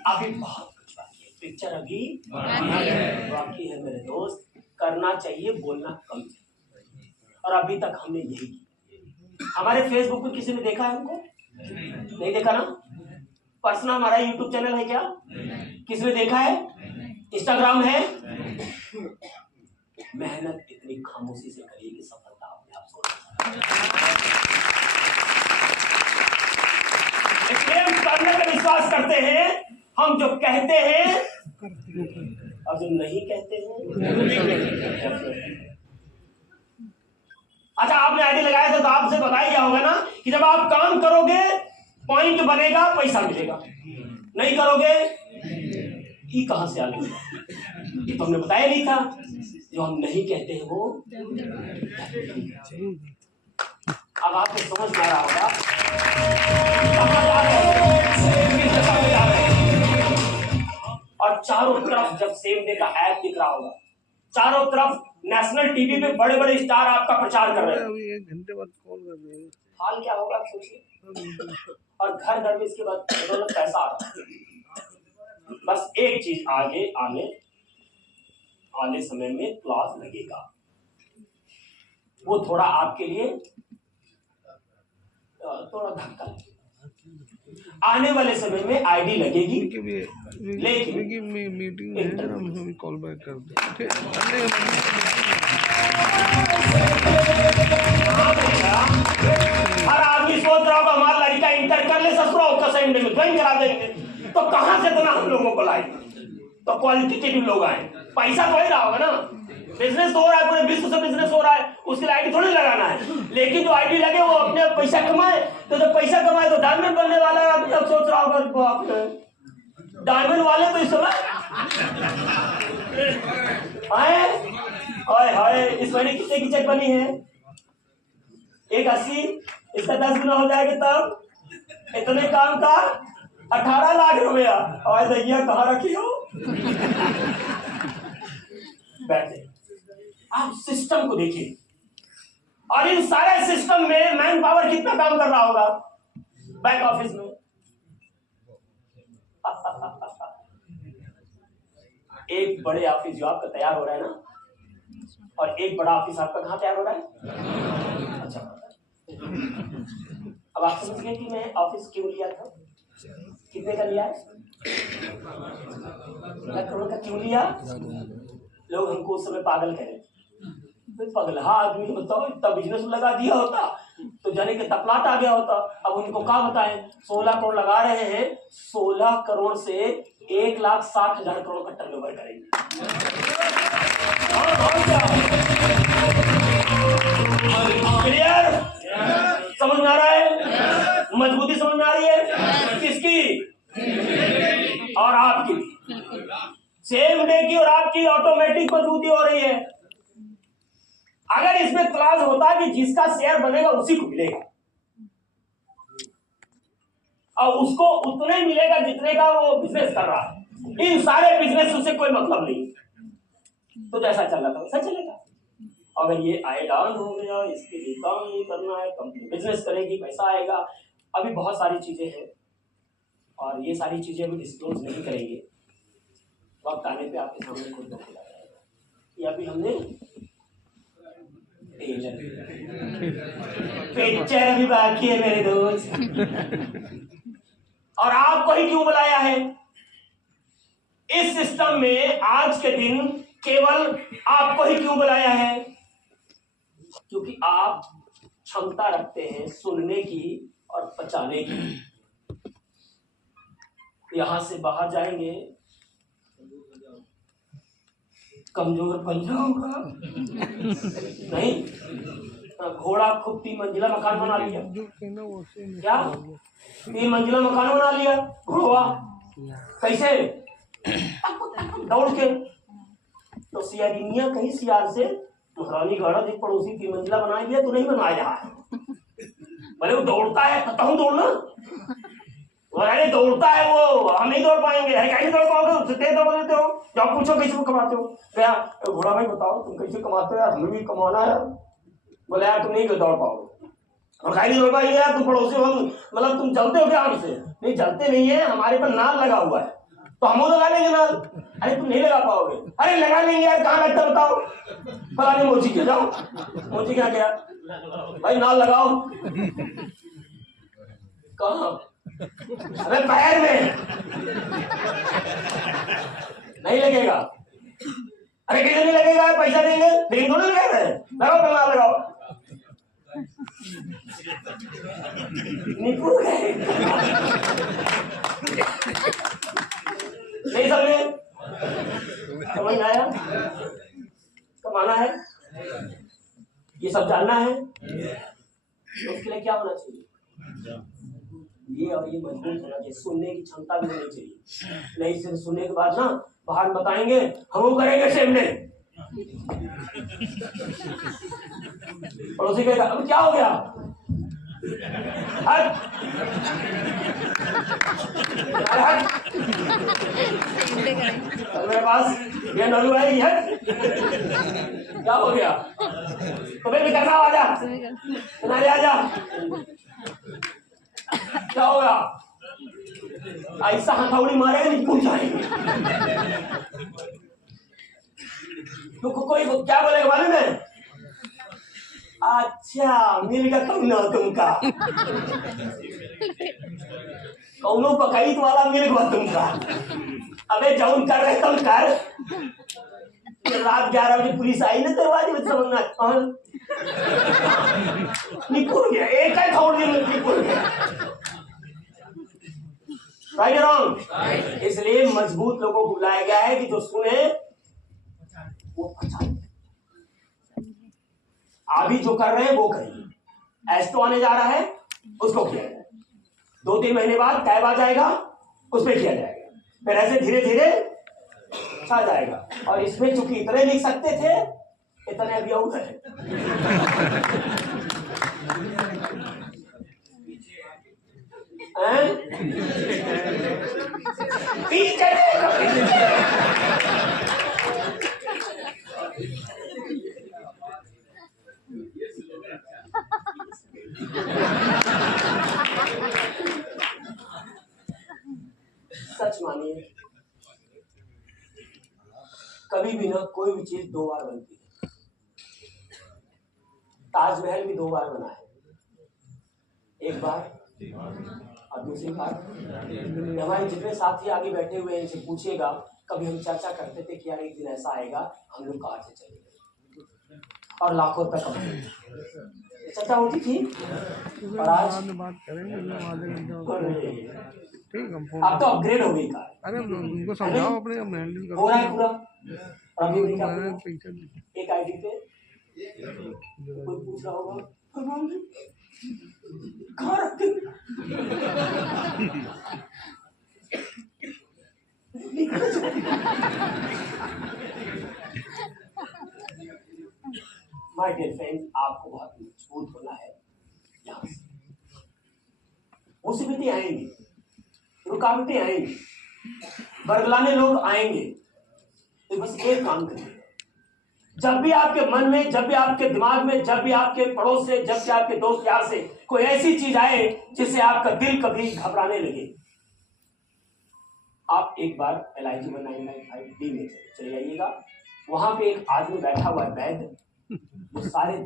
अभी बहुत कुछ बाकी है, पिक्चर अभी बाकी है मेरे दोस्त। करना चाहिए, बोलना कम चाहिए, और अभी तक हमने यही किया। हमारे फेसबुक पे किसी ने देखा है हमको? नहीं देखा ना? पर्सनल हमारा यूट्यूब चैनल है क्या? किसने देखा है? इंस्टाग्राम है? मेहनत इतनी खामोशी से करिए कि सफलता अपने आप करने पर विश्वास करते हैं। हम जो कहते हैं और जो नहीं कहते हैं। अच्छा, आपने आईडी लगाया था तो आपसे बताया गया होगा ना कि जब आप काम करोगे पॉइंट बनेगा, पैसा मिलेगा, नहीं करोगे ये कहां से आ गया? ये तो हमने बताया नहीं था। जो हम नहीं कहते हैं वो अब आपको समझ में आ रहा होगा। और चारों तरफ जब सेम डे का ऐप दिख रहा होगा, चारों तरफ नेशनल टीवी पे बड़े बड़े स्टार आपका प्रचार कर रहे हैं। 1 घंटे बाद कॉल कर रहे हैं। हाल क्या होगा आप सोचिए। और घर घर में इसके बाद पैसा आ रहा है। बस एक चीज आने समय में क्लास लगेगा, वो थोड़ा आपके लिए थोड़ा धक्का लगेगा। आने वाले समय में आईडी लगेगी, लेकिन मीटिंग है, हम कॉल बैक कर दें। हर आदमी सोच रहा होगा हमारा लड़का इंटर कर ले ससुराल का सेम डे में ज्वाइन करा देंगे, तो कहां से इतना हम लोगों को लाए? तो क्वालिटेटिव लोग आए। पैसा तो ही रहा होगा ना, बिजनेस तो हो रहा है, पूरे विश्व से बिजनेस हो रहा है, उसके लिए आईडी थोड़ी लगाना है। लेकिन जो आईडी लगे वो अपने पैसा कमाए, तो जब पैसा कमाए तो डायमंड बनने वाला है। अब तक सोच रहा होगा आप डायमंड वाले तो इस समय आए। हाय, इस महीने कितने की चेक बनी है? 180, इसका 10 गुना हो जाएगा तब इतने काम का 18 लाख रुपया। और दैया कहाँ रखी हो? बैठे। आप सिस्टम को देखिए, और इन सारे सिस्टम में मैन पावर कितना काम कर रहा होगा बैक ऑफिस में। एक बड़े ऑफिस जो आपका तैयार हो रहा है ना, और एक बड़ा ऑफिस आपका कहाँ तैयार हो रहा है? अच्छा, अब आप समझ गए कि मैं ऑफिस क्यों लिया था, कितने का लिया है, 1 करोड़ का क्यों लिया। लोग हमको उस समय पागल कह रहे, पगला आदमी बताओ, इतना बिजनेस लगा दिया होता तो जाने के तपलाट आ गया होता। अब उनको क्या बताएं, 16 करोड़ लगा रहे हैं, 16 करोड़ से 1,60,000 करोड़ का टर्नओवर करेंगे। क्लियर? समझ में आ रहा है? मजबूती समझ में आ रही है? किसकी? और आपकी सेम डे की और आपकी ऑटोमेटिक मजबूती हो रही है। अगर इसमें क्लास होता है कि जिसका शेयर बनेगा उसी को मिलेगा, और उसको उतने मिलेगा जितने का वो बिजनेस कर रहा है। इन सारे बिजनेस से कोई मतलब नहीं, तो जैसा चल रहा था वैसा चलेगा। अगर ये आय डाउन हो गया, इसके लिए काम नहीं करना है, कंपनी बिजनेस करेगी, पैसा आएगा। अभी बहुत सारी चीजें हैं और ये सारी चीजें अभी डिस्क्लोज नहीं करेंगे, वक्त आने पे आपके सामने खुद खुद आ जाएगा। ये अभी हमने पिक्चर अभी बाकी है मेरे दोस्त। और आपको ही क्यों बुलाया है इस सिस्टम में? आज के दिन केवल आपको ही क्यों बुलाया है? क्योंकि आप क्षमता रखते हैं सुनने की और पचाने की। यहां से बाहर जाएंगे कमजोर बन जाऊंगा नहीं। घोड़ा खूब 3 मंजिला मकान बना लिया, क्या 3 मंजिला मकान बना लिया घोड़ा, कैसे? दौड़ के। तो सियारिनिया कहीं सियार से महारानी गढ़ एक पड़ोसी 3 मंजिला बना लिया तो नहीं बनाया है, भले वो दौड़ता है तो दौड़ना, अरे दौड़ता है वो, हम नहीं दौड़ पाएंगे। कैसे दौड़ पाओगे? तेज दौड़ लेते हो, जाओ पूछो कैसे कमाते हो। क्या घोड़ा भाई बताओ तुम कैसे कमाते हो यार, हमें भी कमाना है। बोले यार तुम नहीं दौड़ पाओगे। और खाई नहीं दौड़ पाएंगे यार, तुम पड़ोसी हो, मतलब तुम जलते हो क्या हमसे? नहीं जलते नहीं है, हमारे पर नाल लगा हुआ है तो हम लगा लेंगे नाल। अरे तुम नहीं लगा पाओगे। अरे लगा लेंगे यार, कहाँ लगता बताओ? फलाने मोची के जाओ, मोची क्या क्या भाई नाल लगाओ। कहाँ? अरे पैर में नहीं लगेगा। अरे कैसे नहीं लगेगा? पैसा देंगे लेकिन थोड़ा लगा रहे, लगाओ कमा लगाओ। निपुण गए नहीं समझे? समझ में आया? कमाना है, ये सब जानना है, तो उसके लिए क्या होना चाहिए? ये और ये मजबूत होना चाहिए, सुनने की क्षमता भी होनी चाहिए। नहीं सिर्फ सुनने के बाद ना बाहर बताएंगे हम वो करेंगे सेमने। पड़ोसी कहेगा अब क्या हो गया? हट मेरे पास ये नलू आएगी, हट क्या हो गया? तुम्हें भी करना, आजा तुम्हारे आजा, क्या होगा? ऐसा हथौड़ी मारेगा नहीं पूछ जाएंगे। तो कोई क्या बोलेगा मालूम है? अच्छा मिल गया कौनो तुमका, कौनो पकैत वाला मिल गया तुमका। अबे जौन कर रहे तुम कर। रात 11 बजे पुलिस आई ना दरवाजे में, समझना निपुण गया, एक ही छोड़ दिया निपुण गया। Right wrong? इसलिए मजबूत लोगों को बुलाया गया है कि जो सुने वो पहचाने। अभी जो कर रहे हैं वो करिए। एस्ट्रो आने जा रहा है उसको किया जाए, 2-3 महीने बाद टैब आ जाएगा उस पर किया जाएगा, फिर ऐसे धीरे धीरे छा जाएगा। और इसमें चूंकि इतने लिख सकते थे इतने अभी और है। पीछे सच मानिए कभी भी ना कोई भी चीज 2 बार बनती है। ताजमहल भी 2 बार बना है, एक बार और दूसरी बार। हमारे जितने साथी आगे बैठे हुए हैं इनसे पूछिएगा, कभी हम चर्चा करते थे कि यार एक दिन ऐसा आएगा हम लोग कार से चलेंगे और लाखों रुपए कमाएंगे, चर्चा होती थी। और आज बात करेंगे अब तो अपग्रेड हो गई कार। अरे उनको समझाओ अपने हैंडल करो, हो रहा है पूरा। अभी भी क्या एक आईडी पे कोई पूछ रहा होगा कहाँ रखते? माय डियर फ्रेंड, आपको बहुत मजबूत होना है। यहाँ से मुसीबतें आएंगी, रुकावटें आएंगी, बरगलाने लोग आएंगे, तो बस एक काम करिए, जब भी आपके मन में, जब भी आपके दिमाग में, जब भी आपके पड़ोस से, जब भी आपके दोस्त यार से कोई ऐसी चीज आए जिससे आपका दिल कभी घबराने लगे, आप एक बार LIG 1995D में चले जाइएगा। वहां पे एक आदमी बैठा हुआ है वैद्य, वो सारे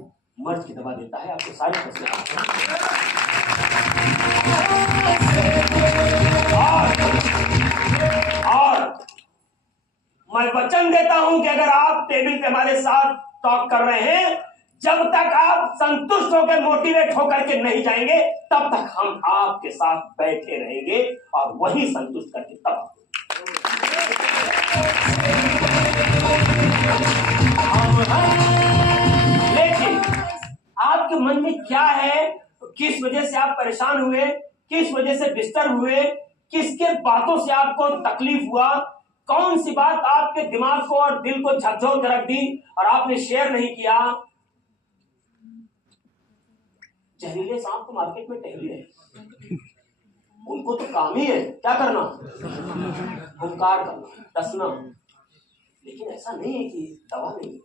मर्ज की दवा देता है, आपको सारे फसलें। और मैं वचन देता हूं कि अगर आप टेबल पे हमारे साथ टॉक कर रहे हैं, जब तक आप संतुष्ट होकर, मोटिवेट होकर के नहीं जाएंगे, तब तक हम आपके साथ बैठे रहेंगे और वही संतुष्ट करके तब। लेकिन आपके मन में क्या है, किस वजह से आप परेशान हुए, किस वजह से डिस्टर्ब हुए, किसके बातों से आपको तकलीफ हुआ, कौन सी बात आपके दिमाग को और दिल को झकझोर कर रख दी और आपने शेयर नहीं किया। जहरीले सांप तो मार्केट में टहल रहे, उनको तो काम ही है क्या करना, हुंकार करना, डसना। लेकिन ऐसा नहीं है कि दवा नहीं,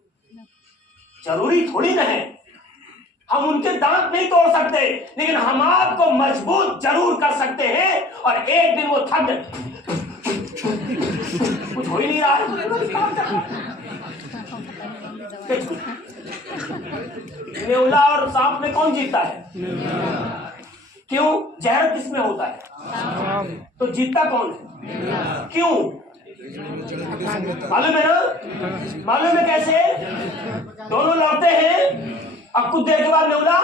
जरूरी थोड़ी ना है, हम उनके दांत नहीं तोड़ सकते, लेकिन हम आपको मजबूत जरूर कर सकते हैं। और एक दिन वो थक जाए, कुछ हो ही नहीं रहा है, नेवला और सांप में कौन जीतता है? क्यों? जहर किसमें होता है, तो जीतता कौन है? क्यों? मालूम है ना? मालूम है कैसे? दोनों लड़ते हैं, अब कुछ देर के बाद नेवला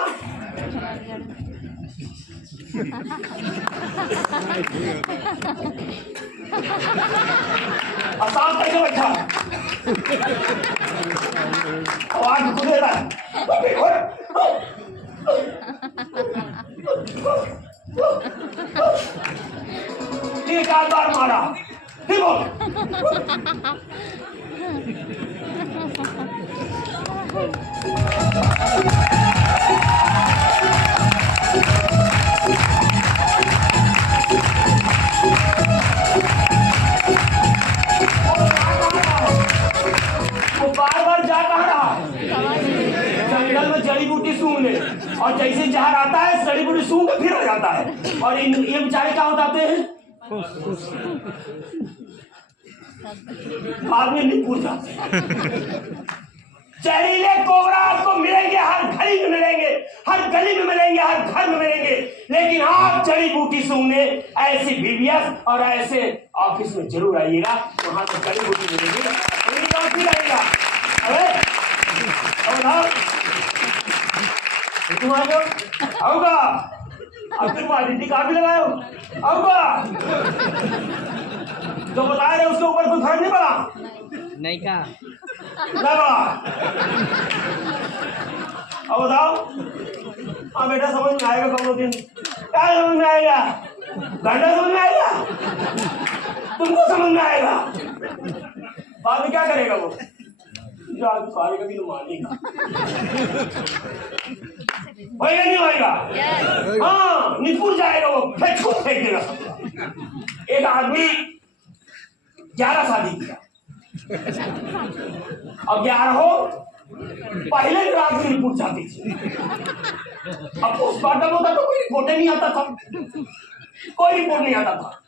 सांप कैसे बैठा, आवाज खुद देता है, एक आध बार मारा, फिर बोल। वो बार बार जा कहाँ रहा, जंगल में जड़ी बूटी सूंघने, और जैसे जहर आता है जड़ी बूटी सूंघ के फिर आ जाता है। और ये बेचारे क्या होते हैं, बाद में नहीं पूछा। जहरीले कोबरा आपको मिलेंगे, हर घड़ी में मिलेंगे, हर गली में मिलेंगे, हर घर में मिलेंगे, लेकिन आप जड़ी बूटी सूंघने ऐसी BBS और ऐसे ऑफिस में जरूर आइएगा, वहां से जड़ी बूटी मिलेगी, आएगा। आऊगा अब तुम आदित्य का भी लगाओ, आऊगा जो बता रहे उसके ऊपर कोई फर्क नहीं पड़ा, नहीं का अब बताओ। हाँ बेटा समझ में आएगा, कब दिन क्या समझ में आएगा, घंटा समझ में आएगा, तुमको समझ में आएगा, बाद में क्या करेगा वो, सारे कभी तो मानेगा, होएगा नहीं होएगा, हाँ निपुर जाएगा वो, फेंक देगा। एक आदमी 11 शादी किया, अब 11 पहले रात में रिपोर्ट जाती थी। अब पोस्टमार्टम होता तो कोई रिपोर्ट नहीं आता था, कोई रिपोर्ट नहीं आता था।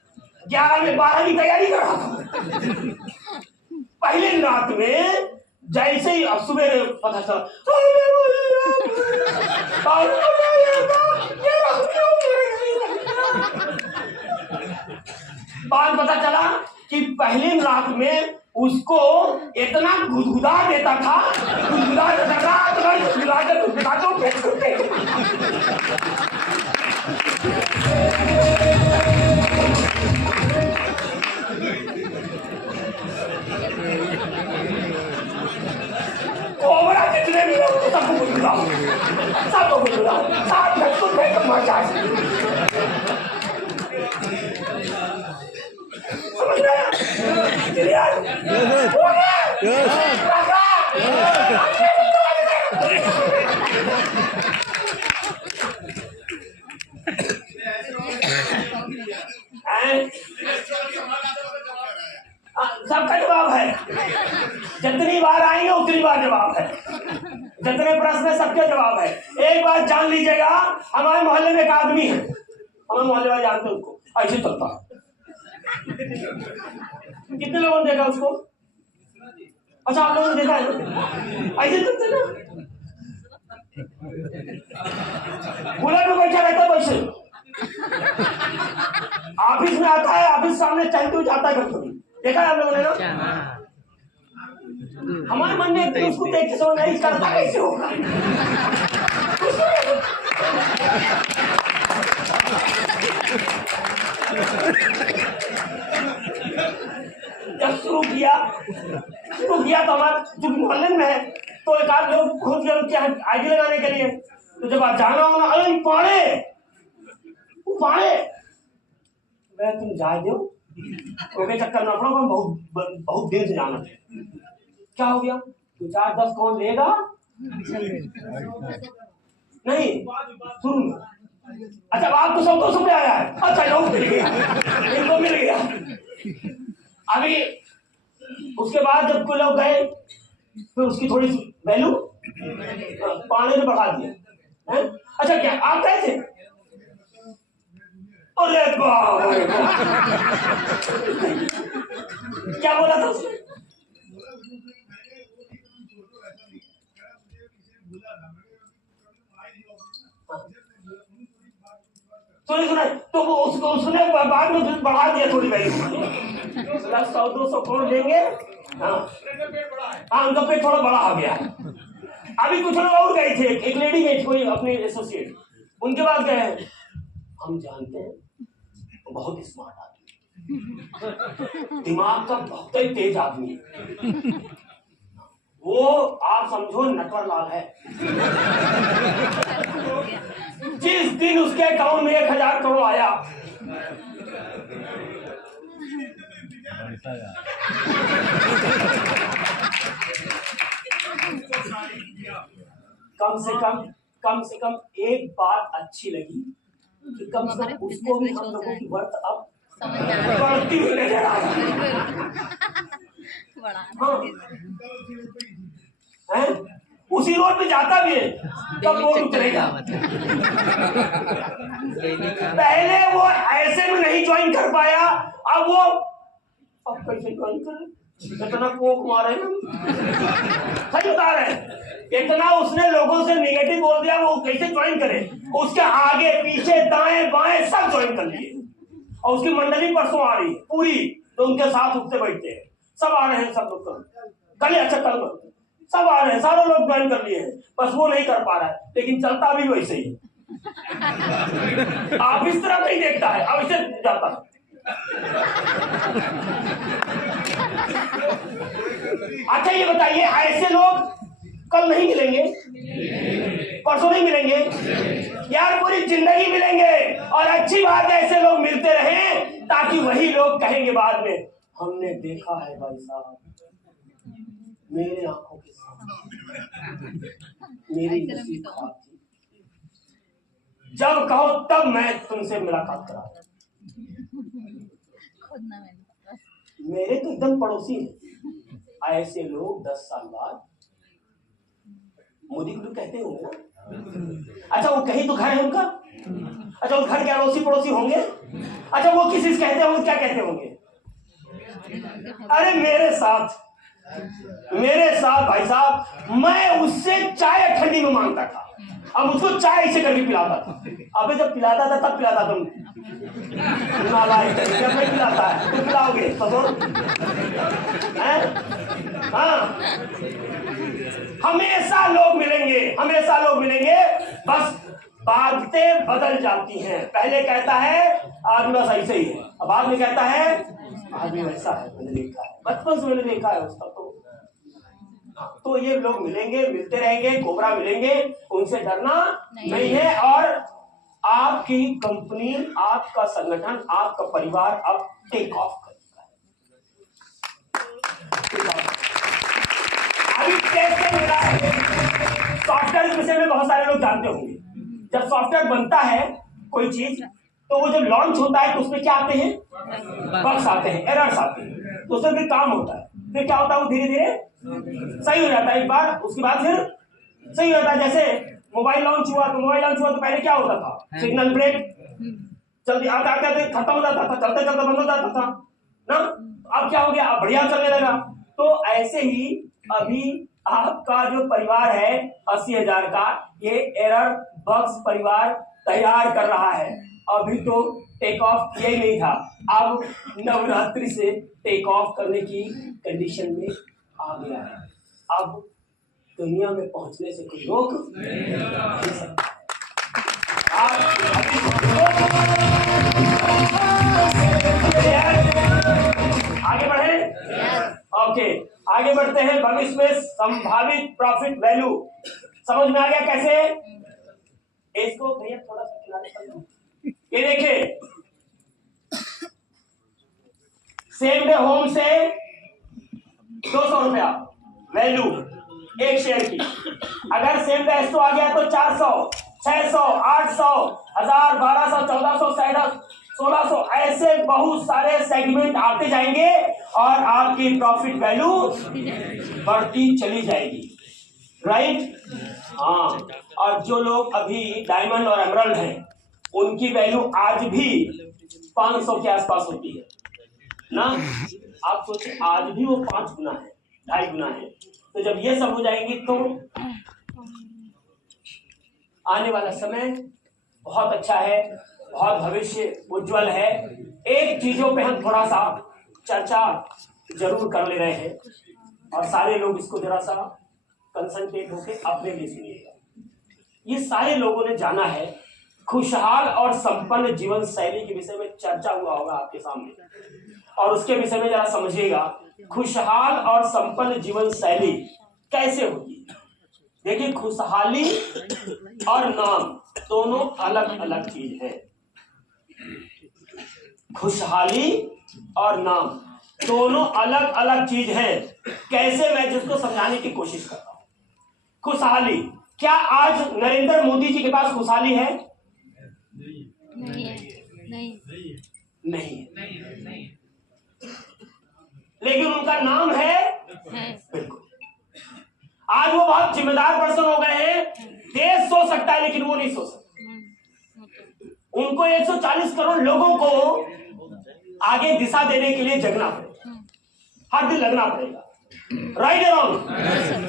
11 में 12 की तैयारी कर रहा था। पहले रात में जैसे ही अब सुबह पता चला, बाद पता चला कि पहली रात में उसको इतना गुदगुदा देता था, कोबरा जितने भी लोग सबको गुदगुदाओ, साथ लट्टू फेंक मर जाए। समझ में आया? क्लियर? हो गया? जवाब है, जितने प्रश्न है सबके जवाब है। एक बात जान लीजिएगा, हमारे मोहल्ले में एक आदमी है, हमारे मोहल्ले वाले जानते हैं उसको, ऐसे चलता है। कितने लोगों ने देखा उसको? अच्छा, आप लोगों ने देखा है? ऐसे चलते ना, बुलेट में बैठा रहता है वैसे, ऑफिस में आता है, ऑफिस सामने चलते हुए जाता है कभी, देखा है आप लोगों ने ना? हमारे मन में उसको देख के समझ नहीं करता कैसे होगा। जब शुरू किया तो हमारे जो मोहल्ले में है तो एक आध लोग खोज गए आईडी लगाने के लिए, तो जब जाना होना, अरे पाड़े वह तुम जाए दो, ओके चक्कर ना पड़ो, बहुत देर से जाना है। क्या हो गया? 2-4-10 कौन लेगा? नहीं, सुन, अच्छा बात तो 100-200 पे आया है, अच्छा लोग मिल गया, इनको मिल गया। अभी उसके बाद जब कोई लोग गए फिर उसकी थोड़ी सी वैल्यू पाने ने बढ़ा दिया है। अच्छा क्या आप गए थे? अरे बाप, क्या बोला था उसने? सुना तो वो उसने बाद में बढ़ा दिया थोड़ी वैल्यू, 100-200 कौन लेंगे? हाँ, उनका पेट थोड़ा बड़ा आ गया। अभी कुछ लोग और गए थे, एक लेडी गई कोई अपनी एसोसिएट, उनके पास गए, हम जानते हैं बहुत स्मार्ट आदमी, दिमाग का बहुत ही तेज आदमी है वो, आप समझो नटवर लाल है। जिस दिन उसके अकाउंट में 1000 करोड़ आया, कम से कम एक बात अच्छी लगी कि कम से कम उसको भी हम लोगों की वर्थ अब बढ़ती हुई नजर आ रही है। उसी रोड पे जाता भी है, तब रोड उतरेगा। पहले वो ऐसे में नहीं ज्वाइन कर पाया, अब वो अब कैसे ज्वाइन करे? इतना पोक मारे, सही बता रहे हैं, इतना उसने लोगों से निगेटिव बोल दिया, वो कैसे ज्वाइन करे? उसके आगे पीछे दाएं बाएं सब ज्वाइन कर लिए, और उसकी मंडली परसों आ रही है पूरी, तो उनके साथ उठते बैठते हैं, सब आ रहे हैं, सब लोग कल अच्छा कल सब आ रहे हैं, सारे लोग ज्वाइन कर लिए हैं, बस वो नहीं कर पा रहा है, लेकिन चलता भी वैसे ही। आप इस तरह नहीं देखता है, अब इसे जाता है। अच्छा ये बताइए, ऐसे लोग कल नहीं मिलेंगे, परसों नहीं मिलेंगे यार, पूरी जिंदगी मिलेंगे। और अच्छी बात है ऐसे लोग मिलते रहें, ताकि वही लोग कहेंगे बाद में, हमने देखा है भाई साहब, मेरे आंखों के सामने, मेरी नसीब खराब थी, जब कहो तब मैं तुमसे मुलाकात करा। मेरे तो एकदम पड़ोसी हैं, ऐसे लोग 10 साल बाद मोदी को कहते होंगे ना। अच्छा वो कहीं तो घर है उनका, अच्छा वो घर के अड़ोसी पड़ोसी होंगे, अच्छा वो किसी से कहते होंगे, क्या कहते होंगे? अरे मेरे साथ भाई साहब, मैं उससे चाय ठंडी में मांगता था, अब उसको चाय ऐसे करके पिलाता था। अबे जब पिलाता था तब पिलाता तुम नालायक, जब नहीं पिलाता है तो पिलाओगे हाँ, हमेशा लोग मिलेंगे, बस बातें बदल जाती हैं। पहले कहता है आदमी बस ऐसे ही है, अब बाद में कहता है आदमी वैसा है, मैंने देखा है, बचपन से मैंने देखा है उसका। तो ये लोग मिलेंगे, मिलते रहेंगे, कोबरा मिलेंगे, उनसे डरना नहीं है। और आपकी कंपनी, आपका संगठन, आपका परिवार अब टेक ऑफ करेगा। अभी कैसे मिला है? सॉफ्टवेयर के विषय में बहुत सारे लोग जानते होंगे। जब सॉफ्टवेयर बनता है कोई चीज, तो वो जब लॉन्च होता है तो उसमें क्या आते हैं? बग्स आते हैं, एरर्स आते हैं, तो उसमें फिर काम होता है, फिर क्या होता है? वो धीरे धीरे सही हो जाता है एक बार, उसके बाद फिर सही हो जाता है। जैसे मोबाइल लॉन्च हुआ तो पहले क्या होता था, सिग्नल ब्रेक जल्दी आते आते खत्म हो जाता था, चलते चलते बंद हो जाता था ना। अब क्या हो गया, अब बढ़िया चलने लगा। तो ऐसे ही अभी आपका जो परिवार है 80,000 का, ये एरर बग्स परिवार तैयार कर रहा है। अभी तो टेक ऑफ किया ही नहीं था, अब नवरात्रि से टेक ऑफ करने की कंडीशन में आ गया है। अब दुनिया में पहुंचने से कोई रोक नहीं सकता। आगे बढ़े। ओके, आगे बढ़ते हैं। भविष्य में संभावित प्रॉफिट वैल्यू समझ में आ गया कैसे? इसको भैया थोड़ा सा किनारे कर लो। ये देखिए, सेम डे होम से 200 रुपया वैल्यू एक शेयर की। अगर सेम डे एस्टो आ गया तो 400, 600, 800, 1000, 1200, 1400, 1600, ऐसे बहुत सारे सेगमेंट आते जाएंगे और आपकी प्रॉफिट वैल्यू बढ़ती चली जाएगी। राइट? हाँ। और जो लोग अभी डायमंड और एमरल्ड हैं, उनकी वैल्यू आज भी 500 के आसपास होती है ना। आप सोचिए, आज भी वो 5 गुना है, 2.5 गुना है। तो जब ये सब हो जाएंगी तो आने वाला समय बहुत अच्छा है, बहुत भविष्य उज्जवल है। एक चीजों पे हम थोड़ा सा चर्चा जरूर कर ले रहे हैं और सारे लोग इसको जरा सा कंसंट्रेट होके अपने लिए सुनिएगा। ये सारे लोगों ने जाना है, खुशहाल और संपन्न जीवन शैली के विषय में चर्चा हुआ होगा आपके सामने, और उसके विषय में जरा समझिएगा, खुशहाल और संपन्न जीवन शैली कैसे होगी। देखिए, खुशहाली और नाम दोनों अलग अलग चीज है। खुशहाली और नाम दोनों अलग अलग चीज है। कैसे, मैं जिसको समझाने की कोशिश करता हूं। खुशहाली, क्या आज नरेंद्र मोदी जी के पास खुशहाली है? नहीं है। नहीं। लेकिन उनका नाम है। बिल्कुल। आज वो बहुत जिम्मेदार पर्सन हो गए हैं। देश सो सकता है लेकिन वो नहीं सो सकता। उनको 140 करोड़ लोगों को आगे दिशा देने के लिए जगना पड़ेगा, हर दिन लगना पड़ेगा। राइट या रॉन्ग?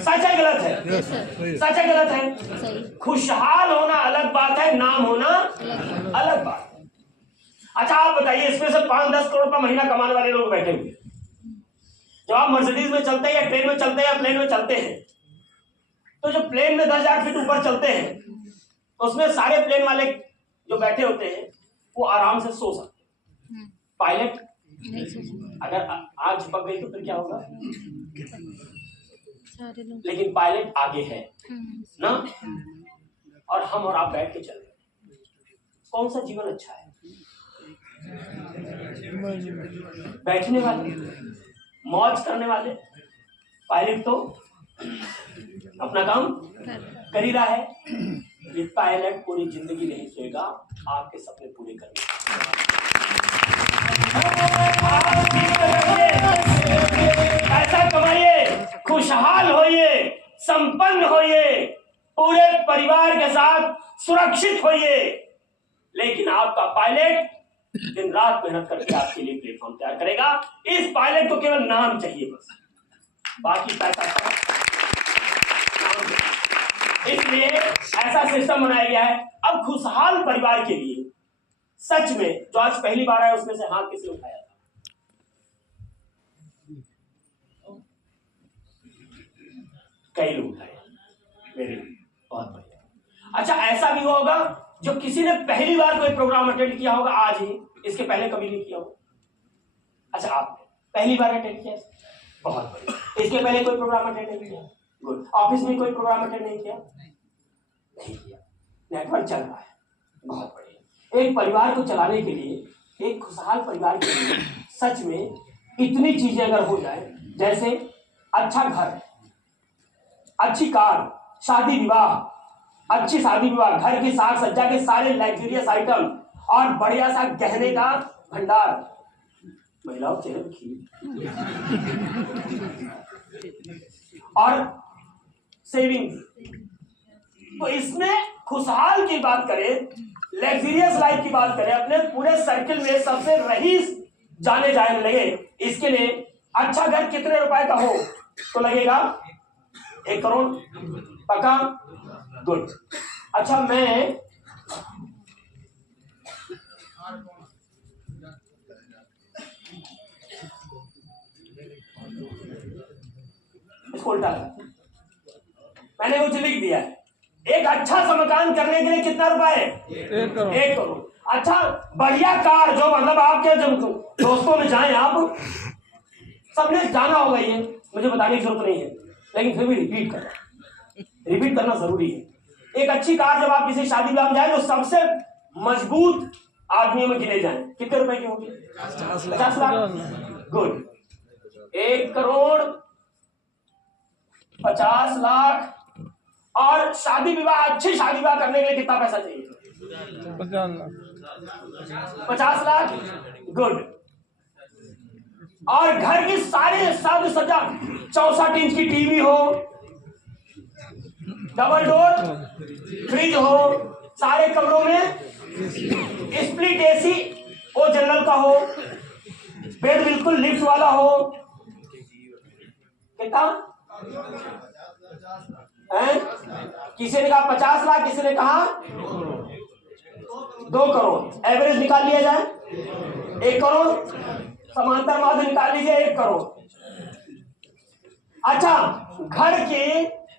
सच है गलत है? सच है गलत है? खुशहाल होना अलग बात है, नाम होना अलग बात है। अच्छा, आप बताइए, इसमें से 5-10 करोड़ रुपया महीना कमाने वाले लोग बैठे हुए, जब आप मर्सिडीज में चलते हैं या ट्रेन में चलते हैं या प्लेन में चलते हैं, तो जो प्लेन में 10,000 फीट ऊपर चलते हैं, उसमें सारे प्लेन वाले जो बैठे होते हैं वो आराम से सो सकते हैं। पायलट अगर आग चिपक गई तो फिर क्या होगा? लेकिन पायलट आगे है ना, और हम और आप बैठ के चल रहे। कौन सा जीवन अच्छा है? बैठने वाले, मौज करने वाले। पायलट तो अपना काम कर ही रहा है। ये पायलट पूरी जिंदगी नहीं सोएगा आपके सपने पूरे करने। पैसा कमाइए, खुशहाल होइए, संपन्न होइए, पूरे परिवार के साथ सुरक्षित होइए, लेकिन आपका पायलट दिन रात मेहनत करके आपके लिए प्लेटफॉर्म तैयार करेगा। इस पायलट को केवल नाम चाहिए बस, बाकी पैसा। इसलिए ऐसा सिस्टम बनाया गया है। अब खुशहाल परिवार के लिए सच में जो आज पहली बार आया उसमें से हाथ किसने उठाया था? कई लोग उठाए। वेरी बहुत बढ़िया। अच्छा, ऐसा भी होगा जो किसी ने पहली बार कोई प्रोग्राम अटेंड किया होगा आज ही, इसके पहले कभी नहीं किया होगा। अच्छा, आपने पहली बार अटेंड किया? बहुत बढ़िया। इसके पहले कोई प्रोग्राम अटेंड नहीं किया? गुड। ऑफिस में कोई प्रोग्राम अटेंड नहीं किया? नहीं किया। नेटवर्क चल रहा है, बहुत बढ़िया। एक परिवार को चलाने के लिए, एक खुशहाल परिवार के लिए सच में इतनी चीजें अगर हो जाए, जैसे अच्छा घर, अच्छी कार, शादी विवाह, अच्छी शादी विवाह, घर की साज सज्जा के सारे लग्जरियस आइटम और बढ़िया सा गहने का भंडार। महिलाओं चेहरे खीर। और सेविंग। तो इसमें खुशहाल की बात करें, लग्जरियस लाइफ की बात करें, अपने पूरे सर्किल में सबसे रईस जाने जाने लगे, इसके लिए अच्छा घर कितने रुपए का हो तो लगेगा 1 करोड़ पक्का। गुड। अच्छा मैं इसको उल्टा मैंने कुछ लिख दिया है। एक अच्छा सा मकान करने के लिए कितना रुपए है? 1 करोड़। 1 करोड़। अच्छा बढ़िया कार, जो मतलब आपके जब दोस्तों में जाएं, आप सबने जाना होगा, ये मुझे बताने की जरूरत नहीं है, लेकिन फिर भी रिपीट करना जरूरी है। एक अच्छी कार जब आप किसी शादी ब्याह में जाए तो सबसे मजबूत आदमियों में गिने जाए, कितने रुपए की होगी? 50 लाख। गुड। 1 करोड़ 50 लाख। और शादी विवाह, अच्छी शादी विवाह करने के लिए कितना पैसा चाहिए? 50 लाख। गुड। और घर की सारी साज सज्जा, 64 इंच की टीवी हो, डबल डोर फ्रिज हो, सारे कमरों में स्प्लिट एसी वो जनरल का हो, बेड बिल्कुल लिफ्ट वाला हो। कितना है? किसी ने कहा 50 लाख, किसी ने कहा 2 करोड़। एवरेज निकाल लिया जाए 1 करोड़, समांतर माध्य निकाल लीजिए 1 करोड़। अच्छा घर की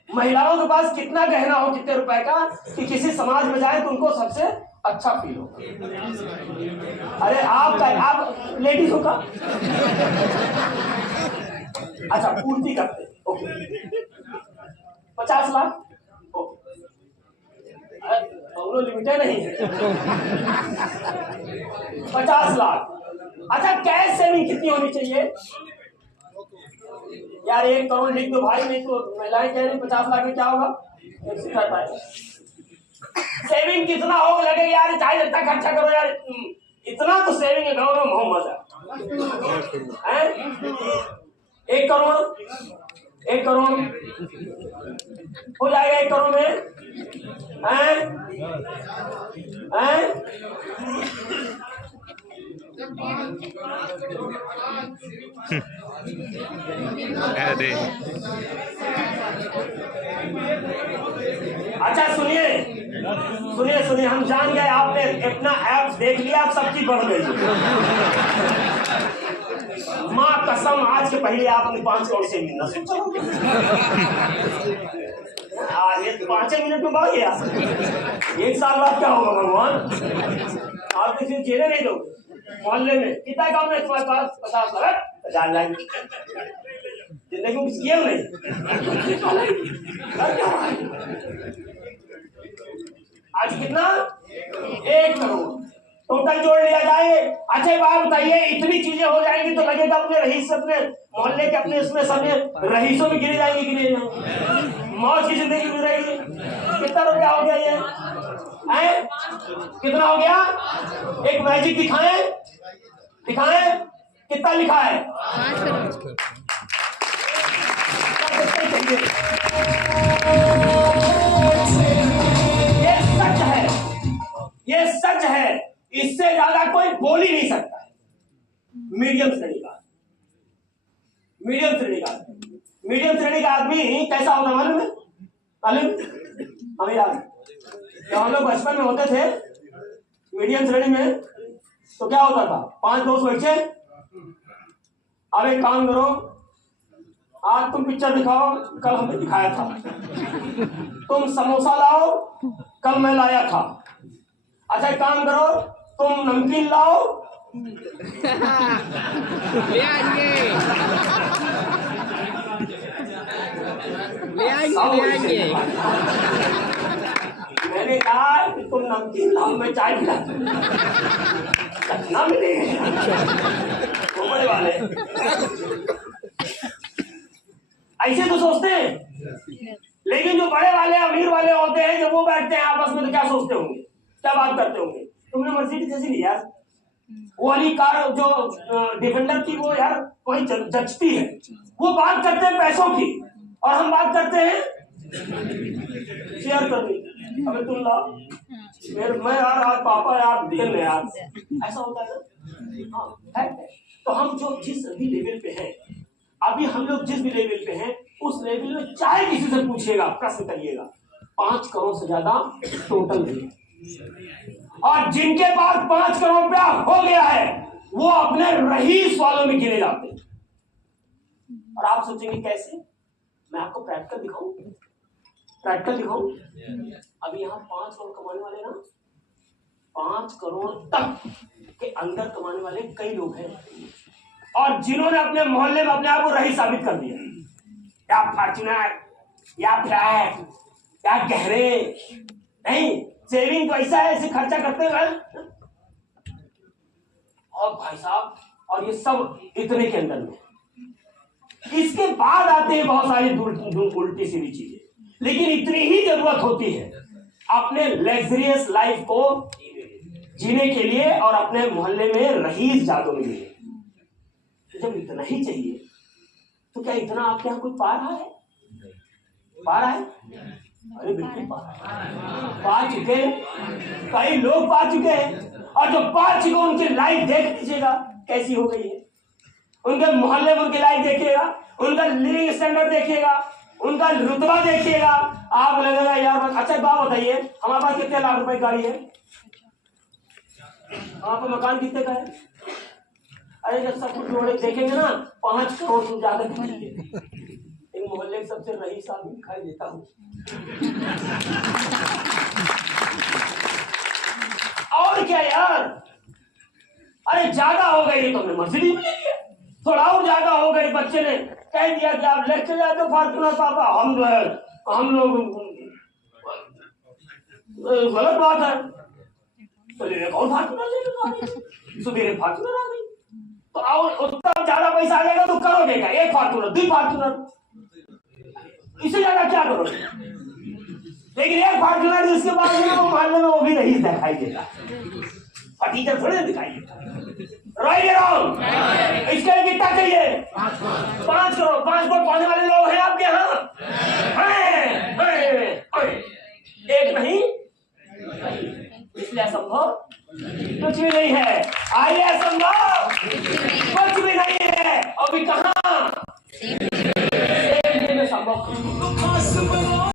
महिलाओं के पास कितना गहना हो, कितने रुपए का, कि किसी समाज में जाए तो उनको सबसे अच्छा फील हो। अरे आप लेडीज हो का? अच्छा पूर्ति करते, ओके। 50 लाख लिमिटेड नहीं है। 50 लाख। अच्छा कैश सेविंग कितनी होनी चाहिए यार? 1 करोड़ लिख दो भाई, नहीं तो महिलाएं कह रही 50 लाख में क्या होगा? सेविंग कितना हो लगे यार, चाहे जितना खर्चा करो यार, इतना तो सेविंग करो ना, बहुत मजा है। 1 करोड़ 1 करोड़ हो जाएगा 1 करोड़ में। अच्छा सुनिए, हम जान गए आपने अपना ऐप देख लिया, आप सबकी बढ़ गई। माँ कसम आज के पहले आपने 5 करोड़ से मिलना सोचा, ये 5 मिनट में बढ़ गया। 1 साल बाद क्या होगा भगवान? आप किसी को जेने नहीं दो। मोहल्ले में कितना काम है तुम्हारे पास? 50 लाख, 50 लाख जिंदगी में किया नहीं। आज कितना? 1 करोड़ टोटल जोड़ लिया जाए। अच्छा बात बताइए, इतनी चीजें हो जाएंगी तो लगेगा अपने रईस, अपने मोहल्ले के, अपने इसमें सबने रईसों में गिरे जाएंगे कि नहीं? मौज की जिंदगी गुजरेगी। कितना रुपया हो गया ये? कितना हो गया? एक मैजिक दिखाएं, कितना लिखा है? 5 करोड़। ये सच है, इससे ज्यादा कोई बोल ही नहीं सकता है। मीडियम श्रेणी का आदमी कैसा होता मालूम है? हमें याद जब हम लोग बचपन में होते थे मीडियम श्रेणी में, तो क्या होता था? 5 दोस्त बैठे, अब एक काम करो, आज तुम पिक्चर दिखाओ, कल हमने दिखाया था। तुम समोसा लाओ, कल मैं लाया था। अच्छा एक काम करो, तुम नमकीन लाओ, ले आएंगे। मैंने कहा कि तुम नमकीन लाओ, मैं चाय पिला ना मिलेगा बड़े वाले ऐसे तो सोचते हैं। लेकिन जो बड़े वाले अमीर वाले होते हैं, जब वो बैठते हैं आपस में, तो क्या सोचते होंगे, क्या बात करते होंगे? तुमने मर्सिडीज जैसी ली यार, वो वाली कार जो डिफेंडर की, वो यार वही जचती है। वो बात करते हैं पैसों की, और हम बात करते हैं शेयर करनी, अबे तुम लाओ, मैं यार आज पापा यार देर में यार, ऐसा होता है ना। हाँ है। तो हम जो जिस भी लेवल पे हैं, अभी हम लोग जिस भी लेवल पे हैं, उस लेवल में चाहे किसी से पूछिएगा, प्रश्न करिएगा, 5 करोड़ से ज्यादा टोटल नहीं। और जिनके पास 5 करोड़ रुपया हो गया है, वो अपने रईस वालों में गिने जाते हैं। और आप सोचेंगे कैसे? मैं आपको प्रैक्टिकल दिखाऊं, प्रैक्टिकल दिखाऊं। अभी यहाँ 5 करोड़ कमाने वाले ना, 5 करोड़ तक के अंदर कमाने वाले कई लोग हैं, और जिन्होंने अपने मोहल्ले में अपने आप को रईस साबित कर दिया। या फॉर्च्यूनर, या फ्लैट, या गहरे, नहीं सेविंग तो ऐसा है, ऐसे खर्चा करते हुए। और भाई साहब, और ये सब इतने के अंदर में, इसके बाद आते हैं बहुत सारी उल्टी सीधी चीजें। लेकिन इतनी ही जरूरत होती है अपने लग्जरियस लाइफ को जीने के लिए और अपने मोहल्ले में रईस जादों में लिए। जब इतना ही चाहिए तो क्या इतना आपके यहाँ कोई पा रहा है? पा रहा है? अरे बिल्कुल पा चुके हैं, कई लोग पा चुके हैं। और जो पा चुके उनकी लाइफ देख लीजिएगा कैसी हो गई है। उनके मोहल्ले में उनकी लाइफ देखिएगा, उनका लिविंग स्टैंडर्ड देखिएगा, उनका रुतबा देखिएगा, आप लगेगा यार। अच्छा बात बताइए, हमारे पास कितने लाख रुपए गाड़ी है? आपका मकान कितने का है? अरे जब सब कुछ जोड़े देखेंगे ना, 5 करोड़ से ज्यादा दिखेंगे। इन मोहल्ले के सबसे रईस आदमी दिखाई देता हूँ। और क्या यार, अरे ज्यादा हो गई तो हमें मर्सिडीज मिलेगी, थोड़ा और ज्यादा हो गई, बच्चे ने कह दिया कि आप लेके जाए तो फॉर्च्यूनर पापा, हम जो है हम लोग गलत बात है, तो एक और फॉर्च्यूनर ले लो, सुबह फॉर्च्यूनर आ गई। तो और उसका ज्यादा पैसा आ जाएगा तो करोगे क्या? 1 फॉर्च्यूनर, 2 फॉर्च्यूनर, इससे ज्यादा क्या करोगे? लेकिन 1 फॉर्च्यूनर जिसके पास है वो मोहल्ले में वो भी रईस दिखाई देगा, फटीचर थोड़े दिखाई देगा। राइट या रॉन्ग? इसके लिए कितना चाहिए? 5 करोड़। 5 करोड़ पाने वाले लोग हैं आपके यहाँ? एक नहीं, इसलिए असंभव कुछ भी नहीं है। आइए, असंभव कुछ भी नहीं है। अभी कहाँ